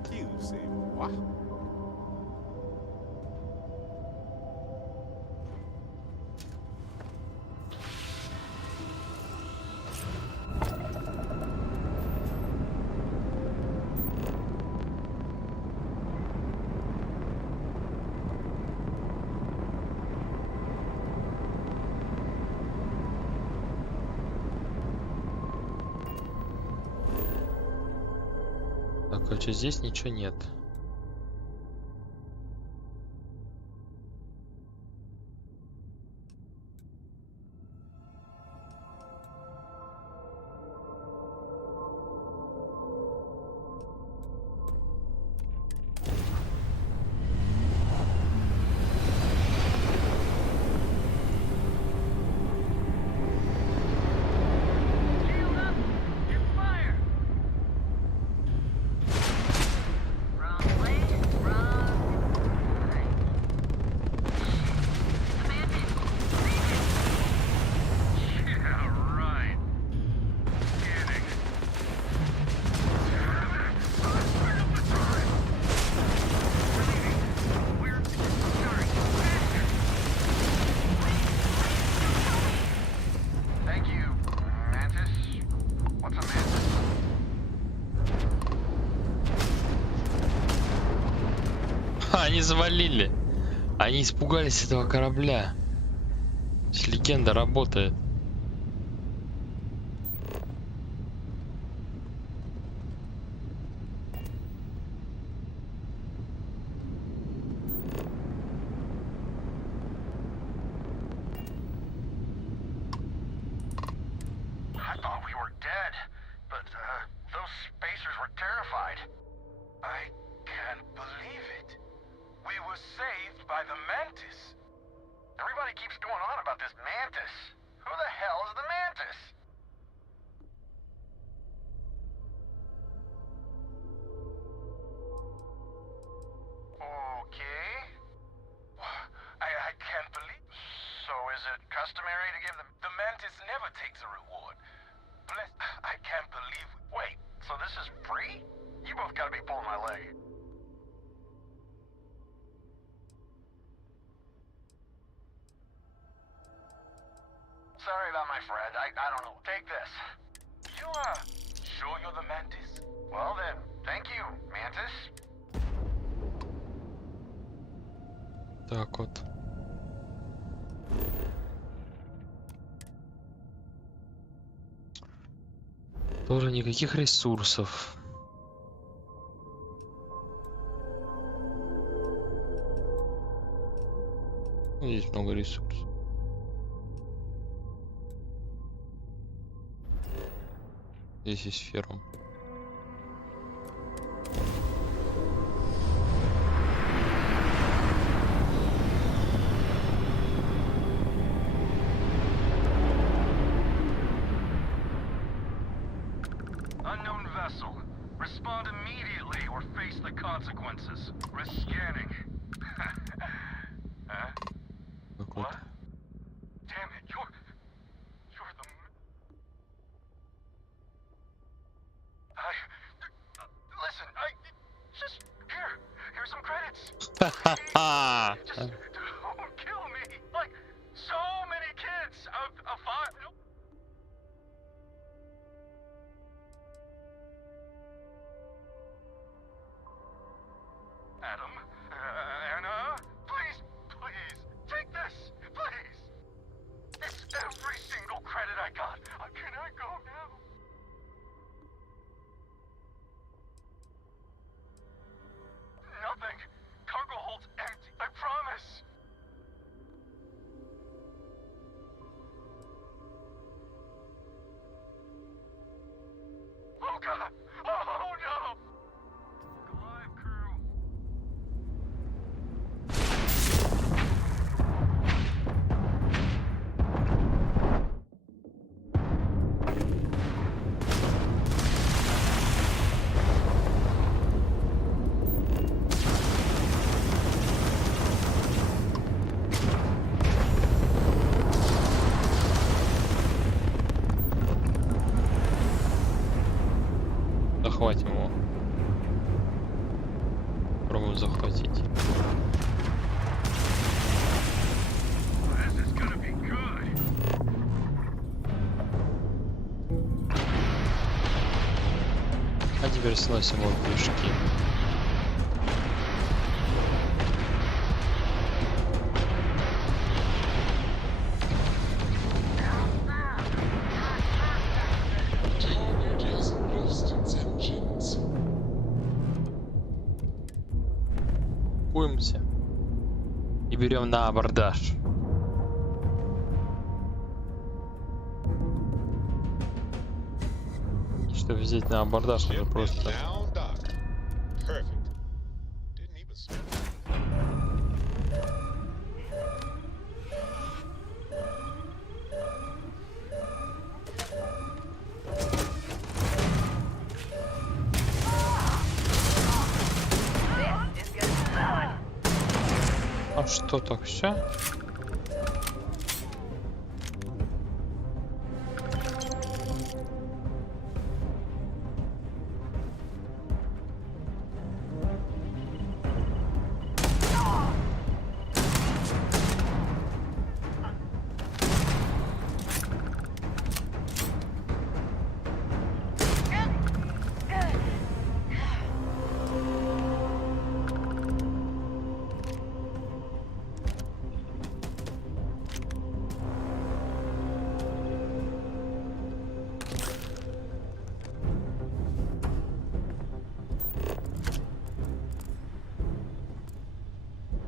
Короче, здесь ничего нет. Они завалили. Они испугались этого корабля. Легенда работает. Sorry about my friend. I don't know. Take this. You, sure you're the Mantis? Well then, thank you, Mantis. Так вот. Тоже никаких ресурсов. Здесь много ресурсов. Здесь есть ферма. Unknown vessel. Respond immediately or face the consequences. Risk scanning. Huh? What? Damn it, you're the... Listen, just here's some credits. Just don't kill me. Like, so many kids. A five... Adam, Anna, please, take this, please. It's every single credit I got. Can I go now? Nothing. Cargo hold's empty. I promise. Oh God! Oh no! Alive, crew. Захватим его. Пробуем захватить. А теперь сносим его пушки. И берем на абордаж. И чтобы взять на абордаж, надо просто... А что так все?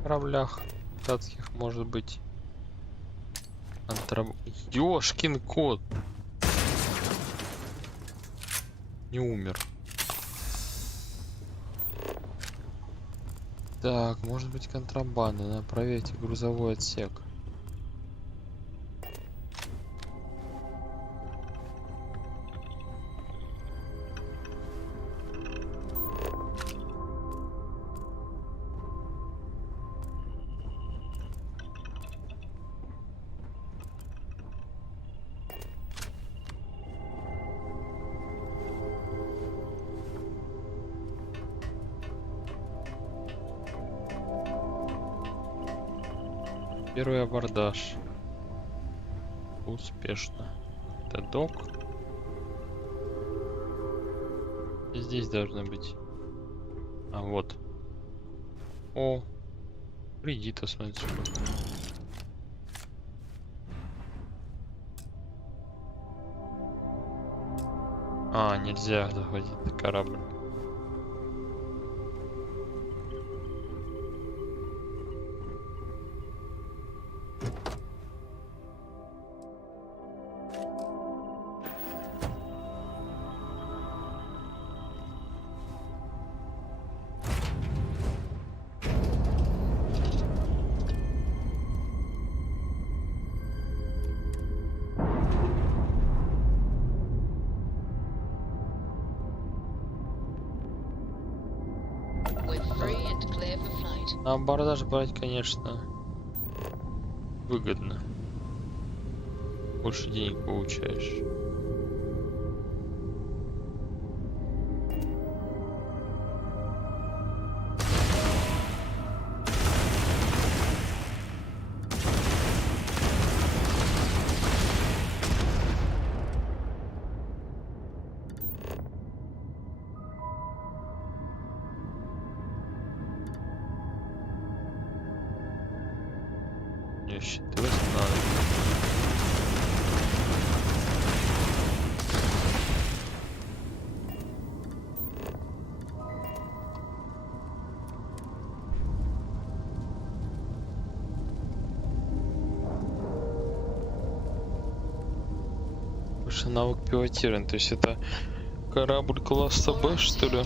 кораблях пиратских может быть. Ёшкин кот. Не умер. Так, может быть контрабанда. Надо проверить грузовой отсек. Первый абордаж. Успешно. Это док. И здесь должно быть. А вот. О, кредита, смотрите. А, нельзя захватить на корабль. На абордаж брать, конечно, выгодно. Больше денег получаешь. Навык пилотирования, то есть это корабль класса Б, что ли?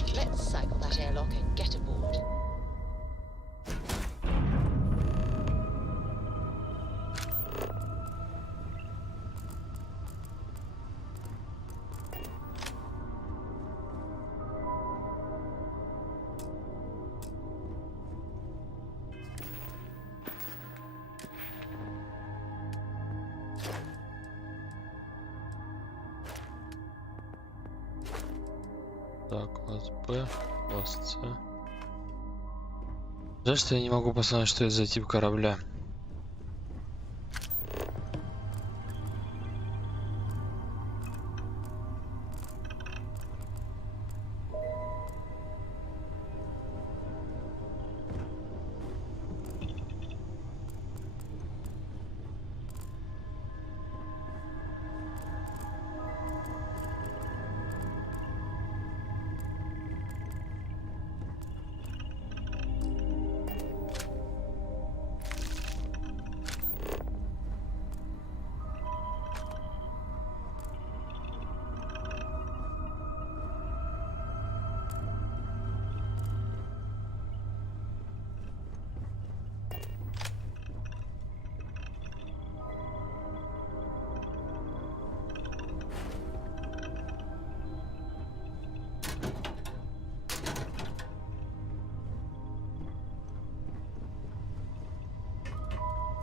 Так, класс Б, класс С. Жаль, что я не могу посмотреть, что это за тип корабля.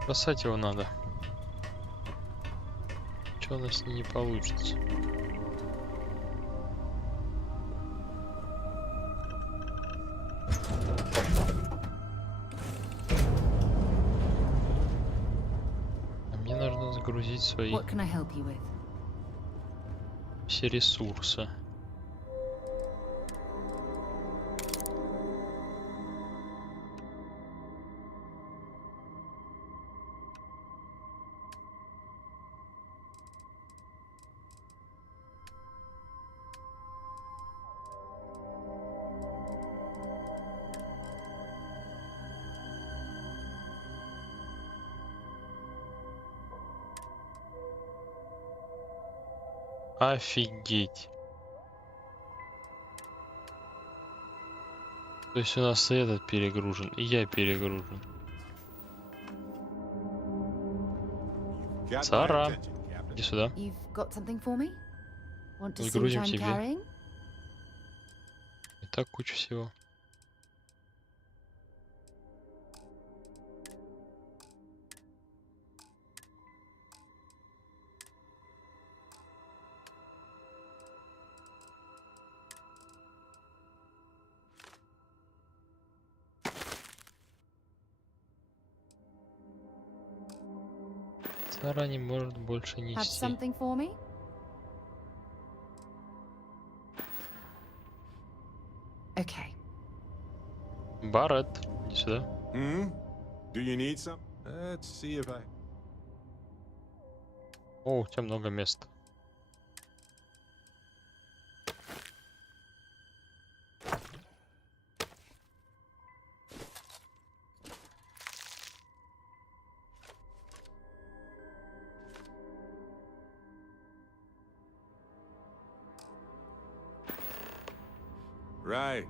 Бросать его надо. Что у нас не получится? А мне нужно загрузить свои все ресурсы. Офигеть. То есть у нас и этот перегружен, и я перегружен. Сара, иди сюда. Загрузим тебе. И так куча всего. Сара не может больше нести. Okay. Барретт, иди сюда. Do you need some? Let's see if I... О, у тебя много места. Right.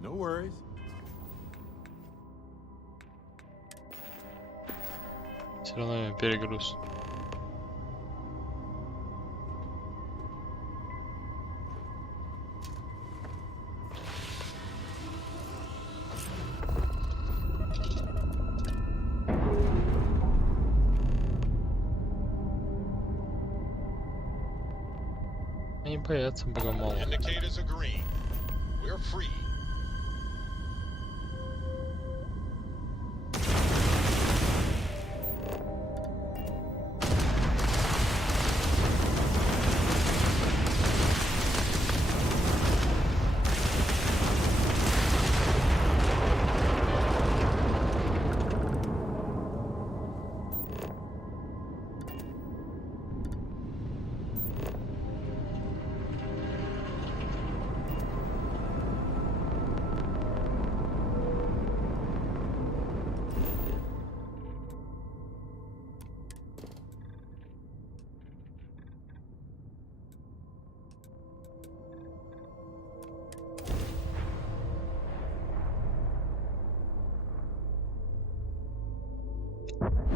No worries. Все равно я перегруз. Они боятся богомола. Indicators are green. We're free.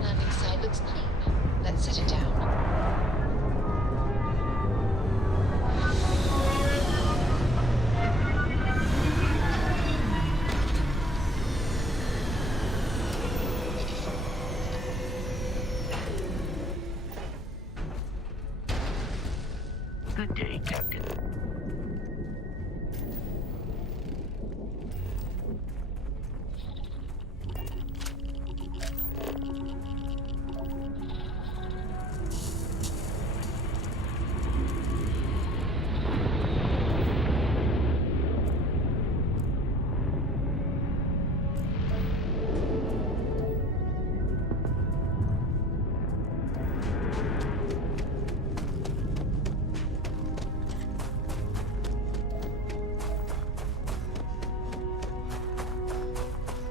Landing side looks clean. Let's set it down. Good day, Captain.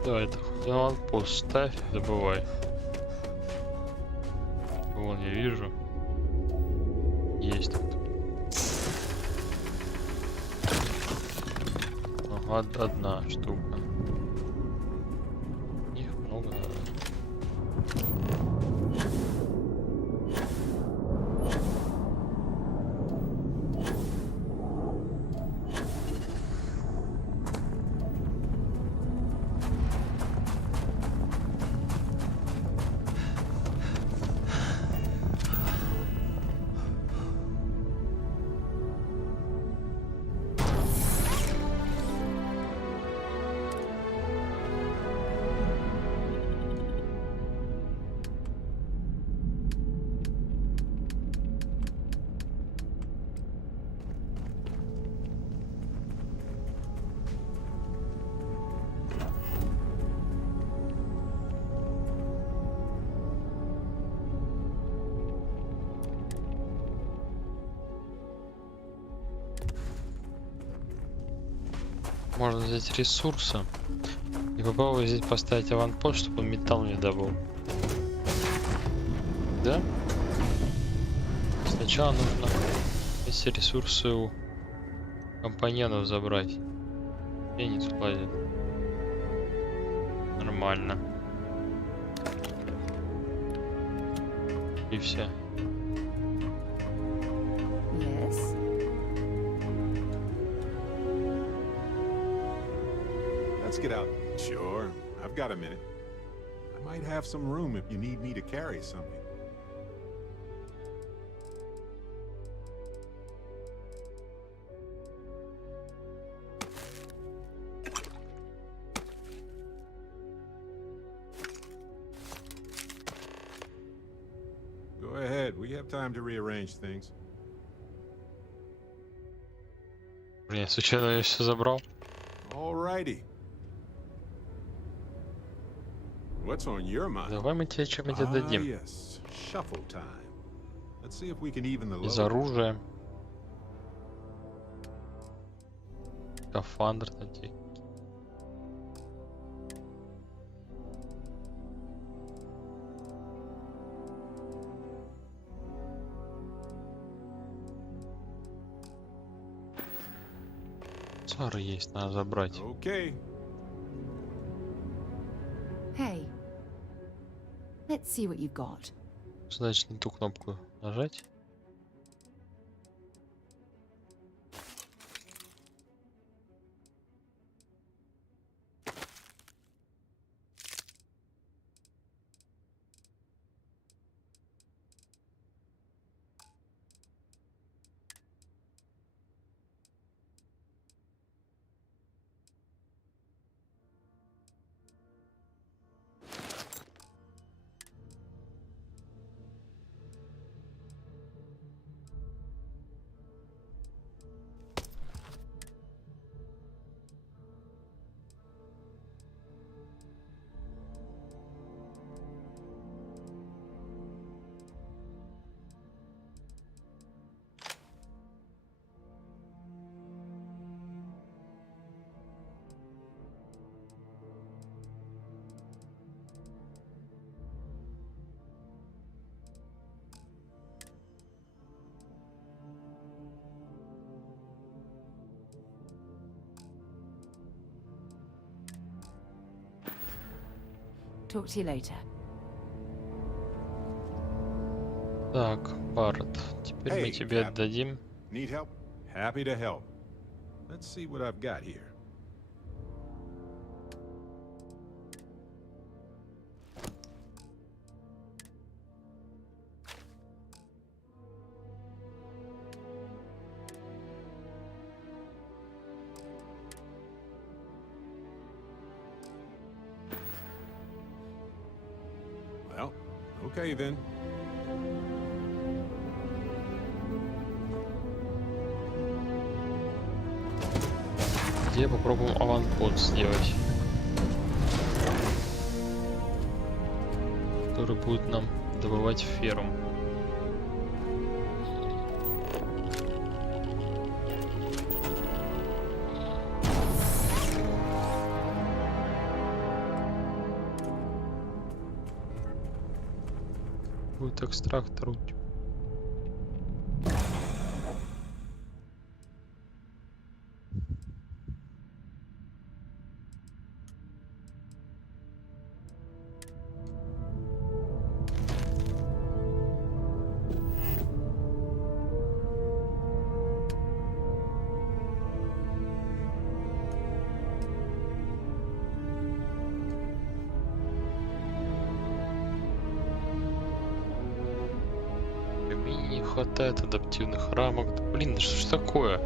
Давай это аванпост ставь, добывай. Вон я вижу. Есть тут. Ага, одна штука. Их много надо. Можно взять ресурсы и попробовать здесь поставить аванпост, чтобы он металл не добыл. Да? Сначала нужно Если ресурсы у компаньонов забрать. И они тут лазят. Нормально. И все. Yes. Let's get out. Sure, I've got a minute. I might have some room if you need me to carry something. Go ahead, we have time to rearrange things. Блин, случайно я все забрал. Alrighty. What's on your mind? Давай мы тебе что-нибудь дадим. Yes. Shuffle time. Let's see if we can even the Из load. оружия. Скафандр такие. Цары есть, надо забрать. Okay. Hey. Let's see what you've got. Значит, не ту кнопку нажать. Talk to you later. Так, Барретт, теперь мы Hey, тебе Cap. отдадим. Need help? Happy to help. Let's see what I've got here. Well, okay then. Где попробуем аванпост сделать, который будет нам добывать ферм. Будет экстрактор. Не хватает адаптивных рамок. Да, блин, да что ж такое?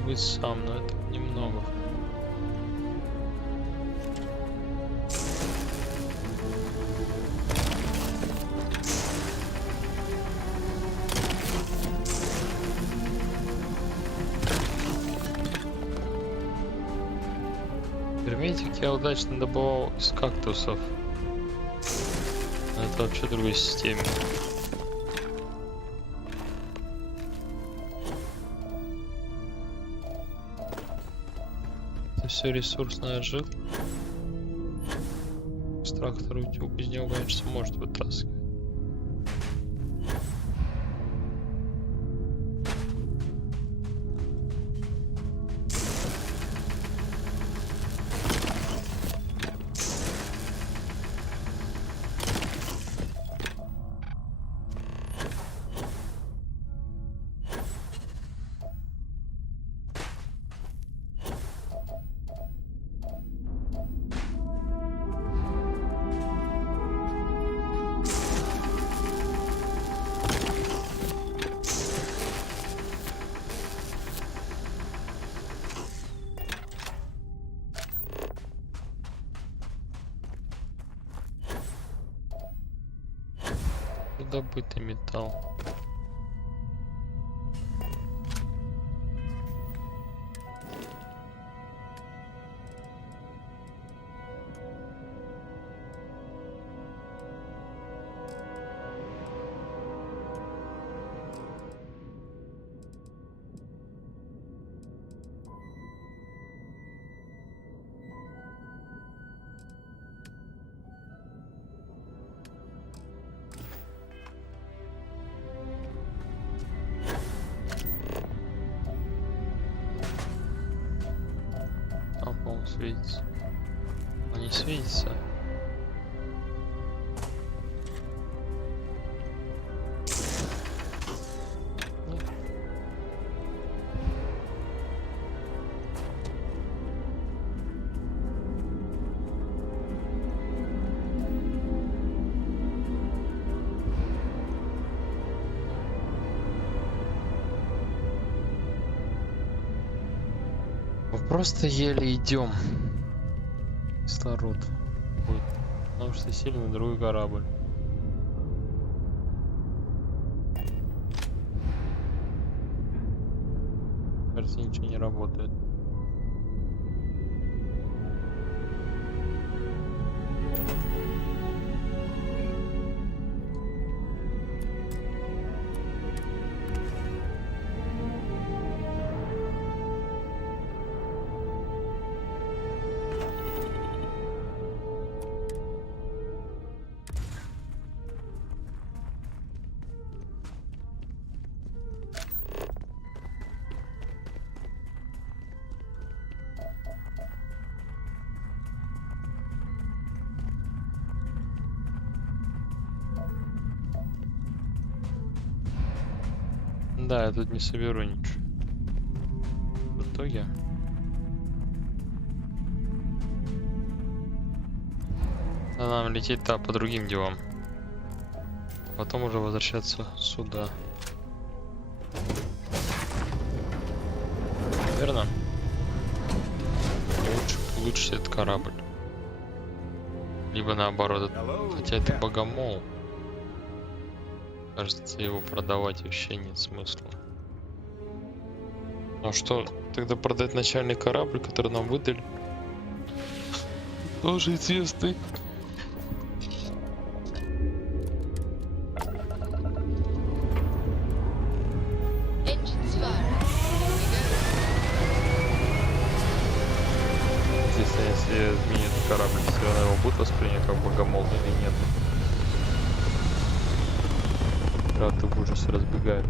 добыть сам, но это немного. Герметик я удачно добывал из кактусов. Но это вообще другой системе. Это все ресурсная жил. Экстрактор утюг из него, конечно, может вытаскивать. Добытый металл. Светится. Он не светится. Мы просто еле идем. Кислород будет, потому что сели на другой корабль. Кажется, ничего не работает. Да, я тут не соберу ничего. В итоге. А нам лететь, да, по другим делам. Потом уже возвращаться сюда. Верно? Лучше улучшить этот корабль. Либо наоборот. Хотя это богомол. Кажется, его продавать вообще нет смысла. А что, тогда продать начальный корабль, который нам выдали? Тоже известный. Естественно, если изменит корабль, все равно его будут воспринять как богомол или нет. Пираты в ужасе разбегают.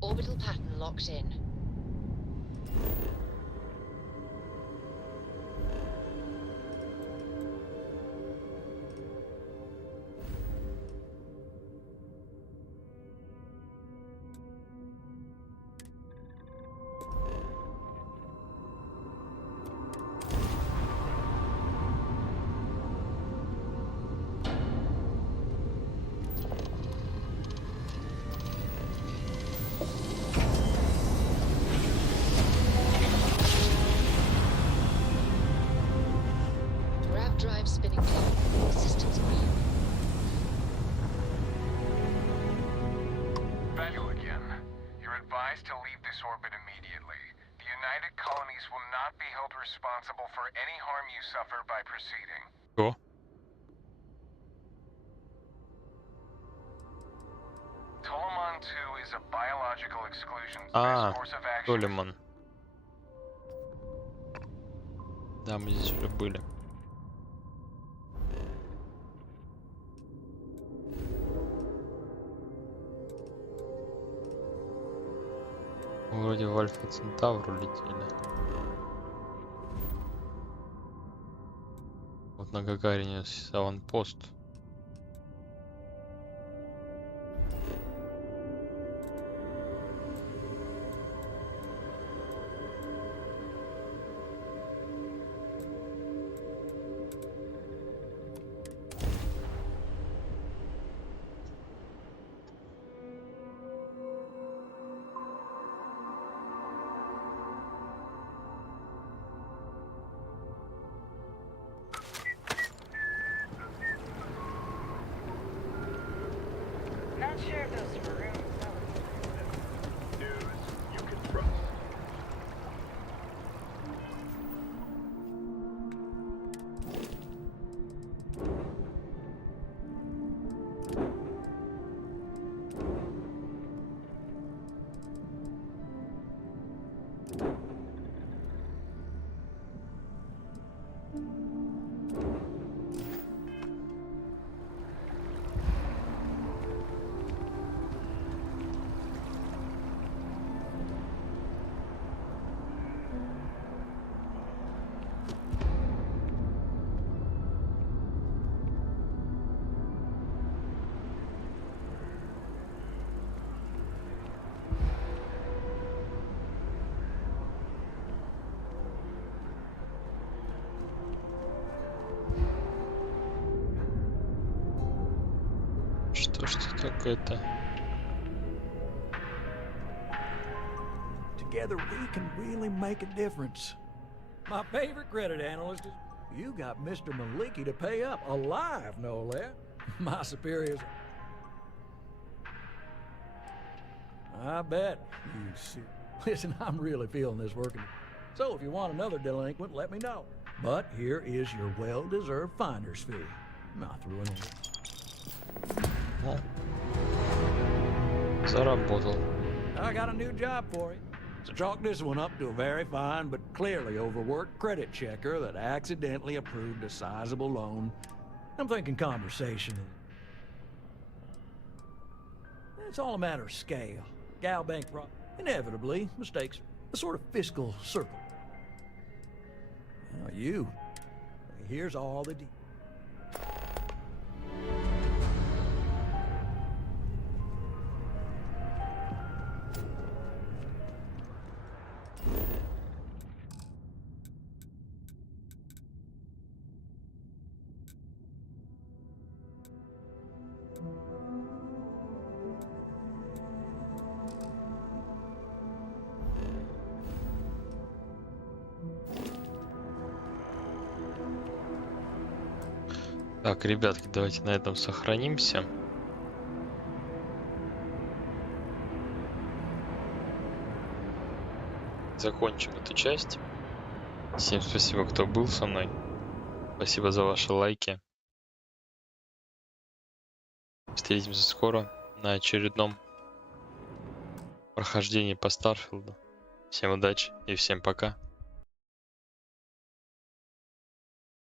Orbital pattern locked in. advised to leave this orbit immediately. The United Colonies will not be held responsible for any harm you suffer by proceeding. О. Tolomon 2 is a biological exclusion. А, Best course of action. Толеман. Да, мы здесь уже были. Вроде в Альфа Центавру летели. Вот на Гагарине аванпост. Not sure if those maroon News you can trust. Что такое-то? Together we can really make a difference. My favorite credit analyst is... You got Mr. Maliki to pay up, alive, no less. My superiors... I bet. You see... Listen, I'm really feeling this working. So if you want another delinquent, let me know. But here is your well-deserved finder's fee. Not through an Заработал. I got a new job for you. So chalk this one up to a very fine but clearly overworked credit checker that accidentally approved a sizable loan. I'm thinking conversation. It's all a matter of scale. Gal bank fraud. Inevitably, mistakes. A sort of fiscal circle. Now you. Here's all the details. Так, ребятки, давайте на этом сохранимся. Закончим эту часть. Всем спасибо, кто был со мной. Спасибо за ваши лайки. Встретимся скоро на очередном прохождении по Старфилду. Всем удачи и всем пока.